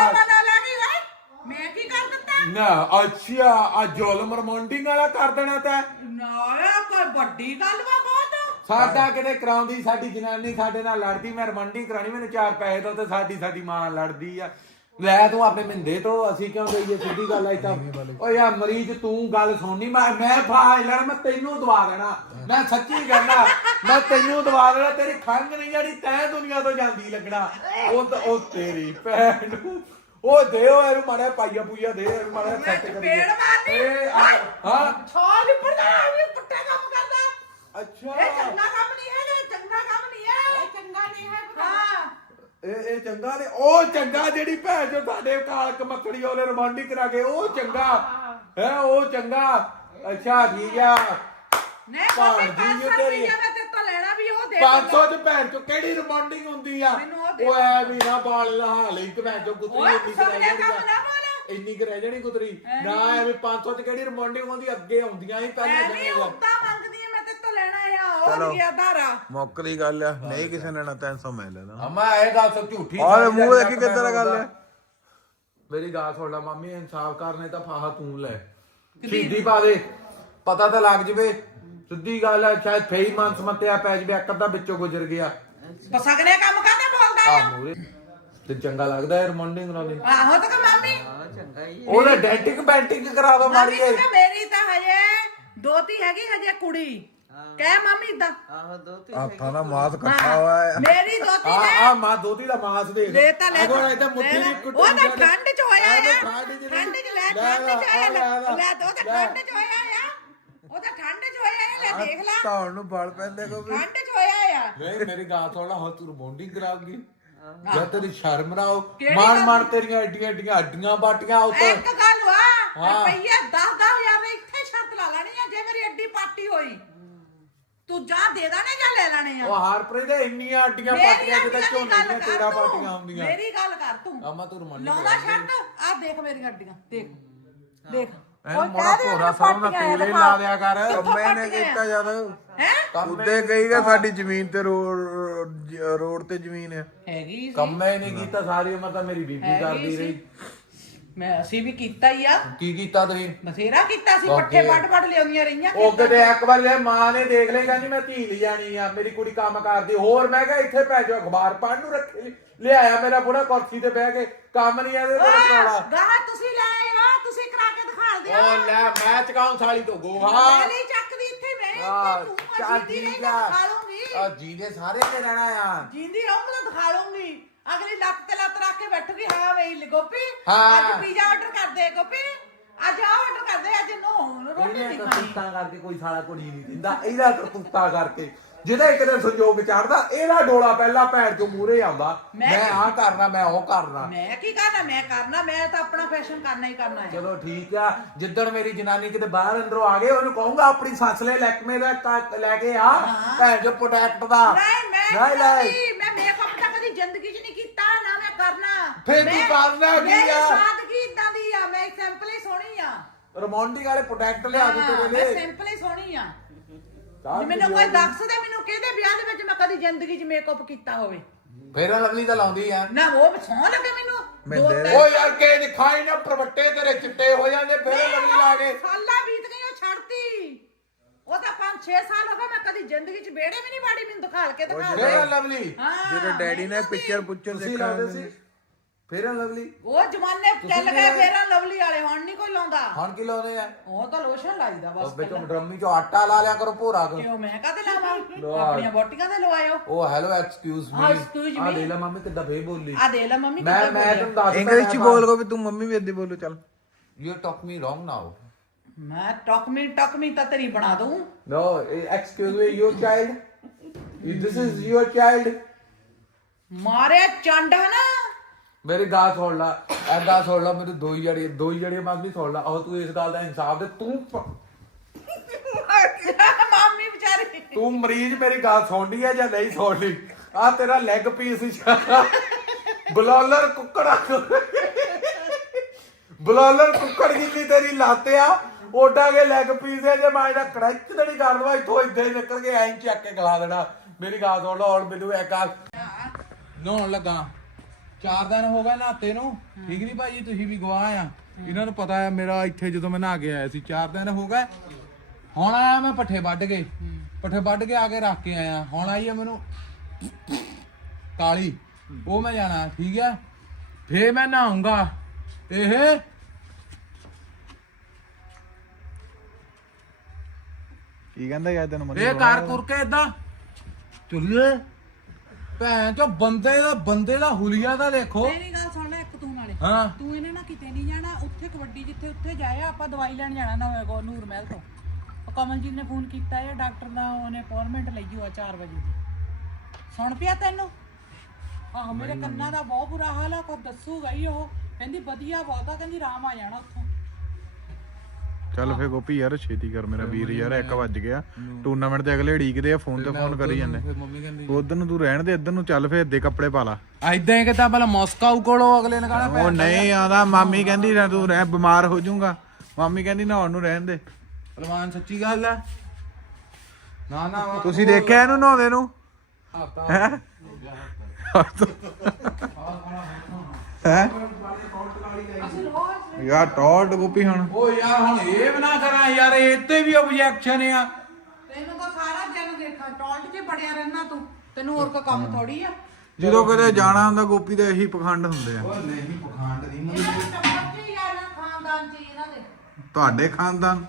S1: ਮੈਂ ਕੀ ਕਰ ਦਿੱਤਾ
S3: ਨਾ ਅੱਛਾ ਆ ਜ਼ੁਲਮ ਰਮੋਂਡਿੰਗ ਵਾਲਾ ਕਰ ਦੇਣਾ ਤੈਂ
S1: ਨਾ ਕੋਈ ਵੱਡੀ ਗੱਲ ਵਾ ਬਹੁਤ
S3: ਸਾਡਾ ਕਿਤੇ ਕਰਾਉਂਦੀ ਸਾਡੀ ਜਨਾਨੀ ਸਾਡੇ ਨਾਲ ਲੜਦੀ ਮੈਂ ਰਮੰਡੀ ਕਰਾਣੀ ਮੈਨੂੰ 4 ਪੈਸੇ ਦੋ ਤੇ ਸਾਡੀ ਮਾਂ ਲੜਦੀ ਆ ਲੈ ਤੂੰ ਆਪਣੇ ਮਿੰਦੇ ਤੋਂ ਅਸੀਂ ਕਿਉਂ ਗਈਏ ਸਿੱਧੀ ਗੱਲ ਆਈ ਤਾਂ ਓ ਯਾਰ ਮਰੀਜ਼ ਤੂੰ ਗੱਲ ਸੁਣਨੀ ਮੈਂ ਫਾਇ ਲੈਣਾ ਮੈਂ ਤੈਨੂੰ ਦਵਾ ਦੇਣਾ ਮੈਂ ਸੱਚੀ ਕਹਿੰਦਾ ਮੈਂ ਤੈਨੂੰ ਦਵਾ ਦੇਣਾ ਤੇਰੀ ਖੰਘ ਨਹੀਂ ਜਿਹੜੀ ਤੈਂ ਦੁਨੀਆ ਤੋਂ ਜਾਂਦੀ ਲੱਗਣਾ ਉਹ ਤੇਰੀ ਭੈਣ ਨੂੰ ਉਹ ਦੇਓ ਇਹਨੂੰ ਮਾੜਾ ਪਾਈਆ ਪੂਈਆ ਦੇ ਇਹਨੂੰ ਮਾੜਾ ਸੈੱਟ ਕਰ
S1: ਪੇੜ ਮਾਰਨੀ
S3: ਹਾਂ
S1: ਛਾਲ ਲਿਪੜ ਜਾਣਾ ਇਹ ਪੁੱਠਾ ਕੰਮ ਕਰਦਾ
S3: ਅੱਛਾ
S1: ਇਹ ਚੰਗਾ ਕੰਮ ਨਹੀਂ ਹੈ ਚੰਗਾ ਕੰਮ ਨਹੀਂ ਹੈ ਇਹ ਚੰਗਾ ਨਹੀਂ ਹੈ ਹਾਂ
S3: ਇਹ ਚੰਗਾ ਨੇ ਉਹ ਚੰਗਾ ਜਿਹੜੀ ਭੈਣ ਜੋ ਸਾਡੇ ਕਾਲਕ ਮੱਖੜੀ ਉਹਨੇ ਰੋਮਾਂਟਿਕ ਕਰਾ ਕੇ ਉਹ ਚੰਗਾ ਹੈ ਉਹ ਚੰਗਾ ਅੱਛਾ ਠੀਕ ਆ
S1: ਨਹੀਂ ਕੋਈ 500 ਰੁਪਏ ਮੈਂ ਤੇ ਤਾਂ ਲੈਣਾ ਵੀ ਉਹ ਦੇ
S3: 500 ਚ ਭੈਣ ਚੋ ਕਿਹੜੀ ਰੋਮਾਂਟਿਕ ਹੁੰਦੀ ਆ
S1: ਮੈਨੂੰ ਉਹ
S3: ਉਹ ਐ ਵੀ ਨਾ ਬਾਲ ਲਹਾ ਲਈ ਤੇ ਮੈਂ ਜੋ ਕੁਤਰੀ
S1: ਓਏ
S3: ਇੰਨੀ
S1: ਸਭ ਨੇ ਕੰਮ
S3: ਕਰਾਈ
S1: ਨਾ ਬੋਲ
S3: ਇੰਨੀ ਕੁ ਰਹਿ ਜਾਣੀ ਕੁਤਰੀ ਨਾ ਐਵੇਂ 500 ਚ ਕਿਹੜੀ ਰੋਮਾਂਟਿਕ ਹੁੰਦੀ ਅੱਗੇ ਆਉਂਦੀਆਂ ਸੀ ਪਹਿਲੇ
S1: ਐਵੇਂ
S3: ਜਣੇ ਦਾ
S1: ਉੱਤਾ ਮੰਗਦੀ ਆ ਮੈਂ ਤੇ ਤੋਂ ਲੈਣਾ ਆ ਉਹ ਗਿਆ ਧਾਰਾ
S2: ਮੁੱਕ ਦੀ ਗੱਲ ਆ ਨਹੀਂ ਕਿਸੇ ਨੇ ਲੈਣਾ 300 ਮੈਂ ਲੈਣਾ
S3: ਅਮਾ ਇਹ ਗੱਲ ਸਭ ਝੂਠੀ
S2: ਔਰ ਮੂੰਹ ਦੇਖੀ ਕਿੱਦਾਂ ਗੱਲ ਆ
S3: ਮੇਰੀ ਗੱਲ ਸੁਣ ਲੈ ਮਾਮੀ ਇਨਸਾਫ ਕਰਨੇ ਤਾਂ ਫਾਹਾ ਤੂੰ ਲੈ ਸਿੱਧੀ ਪਾ ਦੇ ਪਤਾ ਤਾਂ ਲੱਗ ਜਵੇ ਸਿੱਧੀ ਗੱਲ ਹੈ ਸ਼ਾਇਦ ਫੇਈ ਮਨ ਸਮਤਿਆ ਪੈ ਜਵੇ ਇੱਕ ਅੱਧਾ ਵਿੱਚੋਂ ਗੁਜ਼ਰ ਗਿਆ
S1: ਪਸਕਨੇ ਕੰਮ ਕਰਨੇ ਬੋਲਦਾ
S3: ਆ ਮੂਰੇ ਤੇ ਚੰਗਾ ਲੱਗਦਾ ਹੈ ਰੋਮਾਂਟਿਕ ਨਾਲ
S1: ਆਹੋ ਤਾਂ ਮਾਮੀ
S3: ਉਹਦਾ ਡੈਂਟਿਕ ਬੈਂਟਿਕ ਕਰਾ ਦੋ
S1: ਮਾਮੀ
S3: ਮਾਰੀਏ
S1: ਤੇ ਮੇਰੀ ਤਾਂ ਹਜੇ ਦੋਤੀ ਹੈਗੀ ਹਜੇ ਕੁੜੀ ਕਹਿ ਮਾਮੀ ਇਦਾਂ
S2: ਹੱਥਾਂ ਦਾ ਮਾਸ ਇਕੱਠਾ ਹੋਇਆ
S1: ਮੇਰੀ ਦੋਤੀ
S3: ਆ
S1: ਨੇ
S3: ਆ ਮਾਂ ਦੋਤੀ ਦਾ ਮਾਸ ਦੇਖ
S1: ਲੈ ਤਾਂ ਲੈ
S3: ਅਗੋ ਇਹ ਤਾਂ ਮੁੱਠੀ ਦੀ ਕੁੱਟੀ
S1: ਉਹ ਤਾਂ ਠੰਡ ਚ ਹੋਇਆ ਆ
S3: ਠੰਡ ਚ
S1: ਠੰਡ ਚ ਲੈ ਠੰਡ ਚ ਆਇਆ ਲੈ ਦੋ ਤਾਂ ਠੰਡ ਚ ਹੋਇਆ ਆ ਉਹ ਤਾਂ ਠੰਡ ਚ ਹੋਇਆ ਆ ਲੈ ਦੇਖ ਲੈ
S2: ਧੌਣ ਨੂੰ ਬਲ ਪੈਂਦੇ ਕੋ ਵੀ
S1: ਠੰਡ ਚ ਹੋਇਆ ਆ
S3: ਨਹੀਂ ਮੇਰੀ ਗਾਲ ਥੋੜਾ ਹੋ ਤੂੰ ਰੋਮਾਂਟਿਕ ਕਰਾਉਗੀ ਜਾਂ ਤੇਰੀ ਸ਼ਰਮ ਨਾ ਹੋ
S1: ਕਿਹੜੀ
S3: ਮਾਰ
S1: ਗੱਲ?
S3: ਮਾਰ ਤੇਰੀਆਂ ਏਡੀਆਂ ਏਡੀਆਂ ਹੱਡੀਆਂ ਬਾਟੀਆਂ ਉੱਤੇ
S1: ਇੱਕ ਗੱਲ ਵਾ
S3: ਹਾਂ।
S1: ਰੁਪਈਆ 10,000 ਦੇ ਇੱਥੇ ਸ਼ਰਤ ਲਾ ਲੈਣੀ ਆ ਜੇ ਮੇਰੀ ਅੱਡੀ ਪਾਟੀ ਹੋਈ ਤੂੰ ਜਾਂ ਦੇ ਦੇਣੇ ਜਾਂ ਲੈ ਲੈਣੇ ਆ
S3: ਉਹ ਹਾਰਪ੍ਰੀਤ ਦੇ ਇੰਨੀਆਂ ਅੱਡੀਆਂ ਬਾਟੀਆਂ ਜਿੱਦਾਂ ਝੋਨੇ ਦੀਆਂ ਤੇਰਾ ਬਾਟੀਆਂ ਹੁੰਦੀਆਂ
S1: ਮੇਰੀ ਗੱਲ ਕਰ ਤੂੰ
S3: ਆਮਾ ਤੂੰ ਰੋਮਾਂਟਿਕ
S1: ਲਾਉਂਦਾ ਸ਼ਰਤ ਆ ਦੇਖ ਮੇਰੀਆਂ ਅੱਡੀਆਂ ਦੇਖ ਦੇਖ
S3: ਐਨ ਮੋੜਾ ਭੋਰਾ ਸਰੋਂ ਦਾ ਤੇਲ ਹੀ ਲਾ ਦਿਆ ਕਰ
S2: ਕੰਮੇ ਨੇ ਕੀਤਾ ਜਦ
S1: ਹੈ
S2: ਉੱਤੇ ਕਹੀਗਾ ਸਾਡੀ ਜ਼ਮੀਨ ਤੇ ਰੋਡ ਤੇ ਜ਼ਮੀਨ ਹੈ
S1: ਹੈਗੀ ਸੀ
S3: ਕੰਮੇ ਨਹੀਂ ਕੀਤਾ ਸਾਰੀ ਉਮਰ ਤਾਂ ਮੇਰੀ ਬੀਬੀ ਕਰਦੀ ਰਹੀ
S1: ਮੈਂ ਅਸੀਂ ਵੀ ਕੀਤਾ ਹੀ ਆ
S3: ਕੀ ਕੀਤਾ ਤੁਸੀਂ
S1: ਬਥੇਰਾ ਕੀਤਾ ਸੀ ਪੱਠੇ ਵੱਢ ਲਿਆਉਂਦੀਆਂ ਰਹੀਆਂ
S3: ਉਹ ਕਿਤੇ ਇੱਕ ਵਾਰ ਜੇ ਮਾਂ ਨੇ ਦੇਖ ਲਈ ਕਹਿੰਦੀ ਮੈਂ ਧੀ ਲਈ ਜਾਣੀ ਆ ਮੇਰੀ ਕੁੜੀ ਕੰਮ ਕਰਦੀ ਹੋਰ ਮੈਂ ਕਿਹਾ ਇੱਥੇ ਪੈ ਜਾਓ ਅਖਬਾਰ ਪੜ੍ਹਨ ਨੂੰ ਰੱਖੀ ਲਿਆਇਆ ਮੇਰਾ ਬੁੜਾ ਕੁਰਸੀ ਤੇ ਬਹਿ ਕੇ ਕੰਮ ਨਹੀਂ ਇਹਦੇ ਕੋਲ ਕਰਾਉਣਾ
S1: ਗਾਹ ਤੁਸੀਂ ਲੈ ਆਇਓ ਤੁਸੀਂ ਕਰਾ ਕੇ ਦਿਖਾ ਦਿਓ
S3: ਉਹ ਲੈ ਮੈਂ ਚਕਾਉਂ ਸਾਲੀ ਤੋਂ ਗੋਹਾ
S1: ਮੈਂ ਨਹੀਂ ਚੱਕਦੀ ਇੱਥੇ ਮੈਂ
S3: ਆ
S1: ਤੂੰ
S3: ਚੱਲ
S1: ਅਜੀਦੀ ਨਹੀਂ
S3: ਠੀਕ ਆ
S1: ਦਿਖਾ ਲੂੰਗੀ
S3: ਆ ਜੀਦੇ ਸਾਰੇ ਤੇ ਰਹਿਣਾ ਆ
S1: ਜਿੰਦੀ ਰਹੂੰਗੀ ਤਾਂ ਦਿਖਾ ਲੂੰਗੀ ਅਗਲੀ ਲੱਤ ਤੇ ਲੱਤ ਰੱਖ ਕੇ ਬੈਠੂਗੀ ਹਾਂ ਵੇਈ ਗੋਪੀ
S3: ਹਾਂ।
S1: ਅੱਜ ਪੀਜ਼ਾ ਆਰਡਰ ਕਰ ਦੇ ਗੋਪੀ ਅੱਜ ਆ ਆਰਡਰ ਕਰ ਦੇ ਅੱਜ ਨੋ ਰੋਟੀ
S3: ਇਹਨੇ
S1: ਨਹੀਂ ਖਾਣੀ
S3: ਕਰਤੂਤਾਂ ਕਰਕੇ ਕੋਈ ਸਾਲਾ ਕੁੜੀ ਨਹੀਂ ਦਿੰਦਾ ਇਹਦਾ ਕਰਤੂਤਾਂ ਕਰਕੇ ਜਿਹਦਾ ਇੱਕ ਦਿਨ ਸੰਜੋਗ ਚੜਦਾ ਇਹਦਾ ਡੋਲਾ ਪਹਿਲਾਂ ਭੈਣ ਚੋਂ ਮੂਹਰੇ ਆਉਂਦਾ ਮੈਂ ਆਹ ਕਰਨਾ ਮੈਂ ਉਹ ਕਰਨਾ
S1: ਮੈਂ ਕੀ ਕਰਨਾ ਮੈਂ ਕਰਨਾ ਮੈਂ ਤਾਂ ਆਪਣਾ ਫੈਸ਼ਨ ਕਰਨਾ ਹੀ ਕਰਨਾ ਹੈ
S3: ਚਲੋ ਠੀਕ ਆ ਜਿੱਦਣ ਮੇਰੀ ਜਨਾਨੀ ਕਿਤੇ ਬਾਹਰ ਅੰਦਰੋਂ ਆ ਗਏ ਉਹਨੂੰ ਕਹੂੰਗਾ ਆਪਣੀ ਸੱਸ ਲੈ ਲੈਕਮੇ ਦਾ ਲੈ ਕੇ ਆ ਭੈਣ ਚੋ ਪ੍ਰੋਡਕਟ ਦਾ
S1: ਨਹੀਂ ਮੈਂ ਮੇਕਅਪ ਤਾਂ ਕਦੀ ਜ਼ਿੰਦਗੀ 'ਚ ਨਹੀਂ ਕੀਤਾ ਨਾ ਮੈਂ ਕਰਨਾ
S3: ਫਿਰ ਤੂੰ ਕਰਨਾ ਕੀ
S1: ਮੇਰੀ
S3: ਆ
S1: ਸਾਦਗੀ ਇਦਾਂ ਦੀ ਆ ਮੈਂ ਸਿੰਪਲ ਹੀ ਸੋਹਣੀ ਆ
S3: ਰੋਮਾਂਟਿਕ ਵਾਲੇ ਪ੍ਰੋਡਕਟ ਲਿਆ ਦੂ ਤੇਰੇ
S1: ਮੈਂ
S3: ਲਈ
S1: ਸਿੰਪਲ ਹੀ ਸੋਹਣੀ ਆ ਜੇ ਮੈਨੂੰ ਕੋਈ ਦੱਸ ਦੇ ਮੈਨੂੰ ਕਿਹਦੇ ਵਿਆਹ ਦੇ ਵਿੱਚ ਮੈਂ ਕਦੀ ਜ਼ਿੰਦਗੀ 'ਚ ਮੇਕਅਪ ਕੀਤਾ ਹੋਵੇ
S3: ਫੇਰ ਲਵਲੀ ਤਾਂ ਲਾਉਂਦੀ ਆ
S1: ਨਾ ਉਹ ਸੋਹਣ ਲੱਗੇ ਮੈਨੂੰ
S3: ਓ ਯਾਰ ਕੇ ਦਿਖਾਈ ਨਾ ਪ੍ਰਵੱਟੇ ਤੇਰੇ ਚਿੱਟੇ ਹੋ ਜਾਂਦੇ ਫੇਰ ਲਵਲੀ ਲਾ ਕੇ
S1: ਸਾਲਾਂ ਬੀਤ ਗਈ ਉਹ ਛੱਡਤੀ ਉਹ ਤਾਂ 5-6 ਸਾਲ ਹੋ ਗਏ ਮੈਂ ਕਦੀ ਜ਼ਿੰਦਗੀ 'ਚ ਵਿਹੜੇ ਵੀ ਨਹੀਂ ਵਾੜੀ ਮੈਨੂੰ ਦਿਖਾ ਕੇ ਦਿਖਾ ਦੇ
S3: ਫੇਰ ਲਵਲੀ
S2: ਜਿਹੜੇ ਡੈਡੀ ਨੇ ਪਿਕਚਰ
S3: ਤੁਸੀਂ ਲਾਉਂਦੇ ਸੀ ਫੇਰ ਲਵਲੀ
S1: ਉਹ ਜਮਾਨੇ ਚੱਲ ਗਏ ਫੇਰ ਲਵਲੀ ਵਾਲੇ ਹੁਣ ਨਹੀਂ ਕੋਈ ਲਾਉਂਦਾ
S3: ਹੁਣ ਕੀ ਲਾਉਂਦੇ ਆ
S1: ਉਹ ਤਾਂ ਲੋਸ਼ਨ ਲਾਈਦਾ
S3: ਉਹ
S1: ਬਸ
S3: ਵਿੱਚੋਂ ਡਰਮੀ ਚੋਂ ਆਟਾ ਲਾ ਲਿਆ ਕਰੋ ਭੋਰਾ ਕਰੋ
S1: ਕਿਉਂ ਮੈਂ ਕਾਹਦੇ ਲਾਵਾਂ ਆਪਣੀਆਂ ਬੋਟੀਆਂ ਤੇ ਲਵਾਇਓ
S3: ਉਹ ਹੈਲੋ ਐਕਸਕਿਊਜ਼
S1: ਹਾਂ,
S3: ਮੀ
S1: excuse
S3: ਆ
S1: me।
S3: ਦੇ ਲੈ ਮੰਮੀ ਕਿੱਦਾਂ ਫੇਰ ਬੋਲੀ
S1: ਆ ਦੇ ਲੈ ਮੰਮੀ
S3: ਮੈਂ ਤੁਹਾਨੂੰ ਦੱਸ
S2: ਇੰਗਲਿਸ਼ ਚ ਬੋਲ ਕੋ ਵੀ ਤੂੰ ਮੰਮੀ ਵੀ ਏਦਾਂ ਬੋਲੋ ਚੱਲ
S3: you talk me wrong now
S1: ਮੈਂ ਟਕਮੀ ਤਾਂ ਤੇਰੀ ਬਣਾ ਦੂੰ
S3: No, excuse me, your child. This is your child.
S1: ਮਾਰੇ ਚੰਡ ਨਾ
S3: ਮੇਰੀ ਗੱਲ ਸੁਣ ਲਾ ਐਦਾਂ ਸੁਣ ਲਾ ਮੈਨੂੰ ਦੋ ਹੀ ਜੜੀਆਂ ਬਾਤ ਨਹੀਂ ਸੁਣ ਲਾ ਉਹ ਤੂੰ ਇਸ ਗੱਲ ਦਾ ਇਨਸਾਫ ਦੇ
S1: ਮਾਮੀ ਵਿਚਾਰੀ
S3: ਤੂੰ ਮਰੀਜ਼ ਮੇਰੀ ਗੱਲ ਸੁਣਦੀ ਹੈ ਜਾਂ ਨਹੀਂ ਸੁਣਦੀ ਆ ਤੇਰਾ ਲੈਗ ਪੀਸ ਬਲੌਲਰ ਕੁੱਕੜ ਜਿੰਨੀ ਤੇਰੀ ਲੱਤ ਆ ਓਡਾ ਕੇ ਲੈਗ ਪੀਸ ਹੈ ਜੇ ਮੈਂ ਇਹਦਾ ਕੜਾਚ ਦੜੀ ਕਰ ਦਵਾ ਇੱਥੋਂ ਇੱਥੇ ਨਿਕਲ ਕੇ ਐਂ ਚੱਕ ਕੇ ਖਲਾ ਦੇਣਾ ਮੇਰੀ ਗੱਲ ਸੁਣ ਲਾ ਹੁਣ ਮੈਨੂੰ ਇੱਕ ਆ ਨਹਾਉਣ ਲੱਗਾ 4 ਦਿਨ ਹੋ ਗਏ ਨਹਾਤੇ ਨੂੰ ਠੀਕ ਨਹੀਂ ਭਾਜੀ ਤੁਸੀਂ ਵੀ ਗਵਾਹ ਆ ਇਹਨਾਂ ਨੂੰ ਪਤਾ ਆ ਮੇਰਾ ਇੱਥੇ ਜਦੋਂ ਮੈਂ ਨਹਾ ਕੇ ਆਇਆ ਸੀ 4 ਦਿਨ ਹੋ ਗਏ ਹੁਣ ਆਇਆ ਮੈਂ ਪੱਠੇ ਵੱਢ ਕੇ ਆ ਕੇ ਰੱਖ ਕੇ ਆਇਆ ਹੁਣ ਆਈ ਆ ਮੈਨੂੰ ਕਾਲੀ ਉਹ ਮੈਂ ਜਾਣਾ ਠੀਕ ਆ ਫੇਰ ਮੈਂ ਨਹਾਉਂਗਾ ਇਹ
S2: ਕੀ ਕਹਿੰਦਾ ਯਾਰ ਤੈਨੂੰ ਮੰਮੀ
S3: ਇਹ ਕਰ ਤੁਰ ਕੇ ਏਦਾਂ ਚੁੱਲੇ ਭੈਣ ਚੋ ਬੰਦੇ ਦਾ ਹੁਲੀਆ ਤਾਂ ਦੇਖੋ
S1: ਮੇਰੀ ਗੱਲ ਸੁਣ ਲੈ ਇੱਕ ਤੂੰ ਨਾਲੇ
S3: ਹਾਂ
S1: ਤੂੰ ਇਹਨੇ ਨਾ ਕਿਤੇ ਨਹੀਂ ਜਾਣਾ ਉੱਥੇ ਕਬੱਡੀ ਜਿੱਥੇ ਉੱਥੇ ਜਾਇਆ ਆਪਾਂ ਦਵਾਈ ਲੈਣ ਜਾਣਾ ਨਵੇਂ ਕੋ ਨੂਰ ਮਹਿਲ ਤੋਂ ਉਹ ਕਮਲਜੀਤ ਨੇ ਫੋਨ ਕੀਤਾ ਹੈ ਡਾਕਟਰ ਦਾ ਉਹਨੇ ਅਪਾਇੰਟਮੈਂਟ ਲਈ ਹੋਆ 4 ਵਜੇ ਦੀ ਸੁਣ ਪਿਆ ਤੈਨੂੰ ਆਹ ਮੇਰੇ ਕੰਨਾਂ ਦਾ ਬਹੁਤ ਬੁਰਾ ਹਾਲ ਆ ਕੋ ਦੱਸੂਗਾ ਹੀ ਉਹ ਕਹਿੰਦੀ ਵਧੀਆ ਬਹੁਤਾ ਕਹਿੰਦੀ ਆਰਾਮ ਆ ਜਾਣਾ ਉੱਥੋਂ
S2: ਚੱਲ ਫੇ ਗੋਪੀ ਯਾਰ ਛੇਤੀ ਕਰ ਮੇਰਾ ਵੀਰ ਯਾਰ 1 ਵੱਜ ਗਿਆ ਟੂਰਨਾਮੈਂਟ ਦੇ ਅਗਲੇ ਢੀਕਦੇ ਆ ਫੋਨ ਤੇ ਫੋਨ ਕਰੀ ਜਾਂਦੇ
S3: ਮੰਮੀ ਕਹਿੰਦੀ
S2: ਉਧਰ ਨੂੰ ਤੂੰ ਰਹਿਣ ਦੇ ਇੱਧਰ ਨੂੰ ਚੱਲ ਫੇ ਅੱਧੇ ਕੱਪੜੇ ਪਾ ਲਾ
S3: ਐਦਾਂ ਹੀ ਕਿਤਾ ਪਹਿਲਾਂ ਮਾਸਕੋ ਕੋਲੋਂ ਅਗਲੇ ਨੇ ਕਹਣਾ
S2: ਉਹ ਨਹੀਂ ਆਉਂਦਾ ਮਾਮੀ ਕਹਿੰਦੀ ਨਾ ਤੂੰ ਰਹਿ ਬਿਮਾਰ ਹੋ ਜਾਊਗਾ ਮਾਮੀ ਕਹਿੰਦੀ ਨਹਾਉਣ ਨੂੰ ਰਹਿਣ ਦੇ
S3: ਪਹਿਲਵਾਨ ਸੱਚੀ ਗੱਲ ਆ ਨਾ ਨਾ
S2: ਤੁਸੀਂ ਦੇਖਿਆ ਇਹਨੂੰ ਨਹਾਉਂਦੇ ਨੂੰ
S3: ਹਫਤਾ
S2: ਹੈ ਹੈ ਯਾਰ ਟੌਟ ਗੋਪੀ ਹੁਣ
S3: ਓ ਯਾਰ ਹੁਣ ਇਹ ਵੀ ਨਾ ਕਰਾਂ ਯਾਰ ਇੱਥੇ ਵੀ ਆਬਜੈਕਸ਼ਨ ਆ
S1: ਤੈਨੂੰ ਤਾਂ ਸਾਰਾ ਦਿਨ ਦੇਖਾਂ ਟੌਂਟ 'ਚ ਬੜਿਆ ਰਹਿਣਾ ਤੂੰ ਤੈਨੂੰ ਹੋਰ ਕੋਈ ਕੰਮ ਥੋੜੀ ਆ
S2: ਜਦੋਂ ਕਦੇ ਜਾਣਾ ਹੁੰਦਾ ਗੋਪੀ ਦੇ ਇਹੀ ਪਖੰਡ ਹੁੰਦੇ ਆ
S3: ਓ ਨਹੀਂ ਪਖੰਡ ਨਹੀਂ
S1: ਇਹਨਾਂ ਦੇ ਟੱਬਰ 'ਚ ਹੀ ਆ ਨਾ ਖਾਨਦਾਨ 'ਚ ਹੀ ਇਹਨਾਂ ਦੇ
S2: ਤੁਹਾਡੇ ਖਾਨਦਾਨ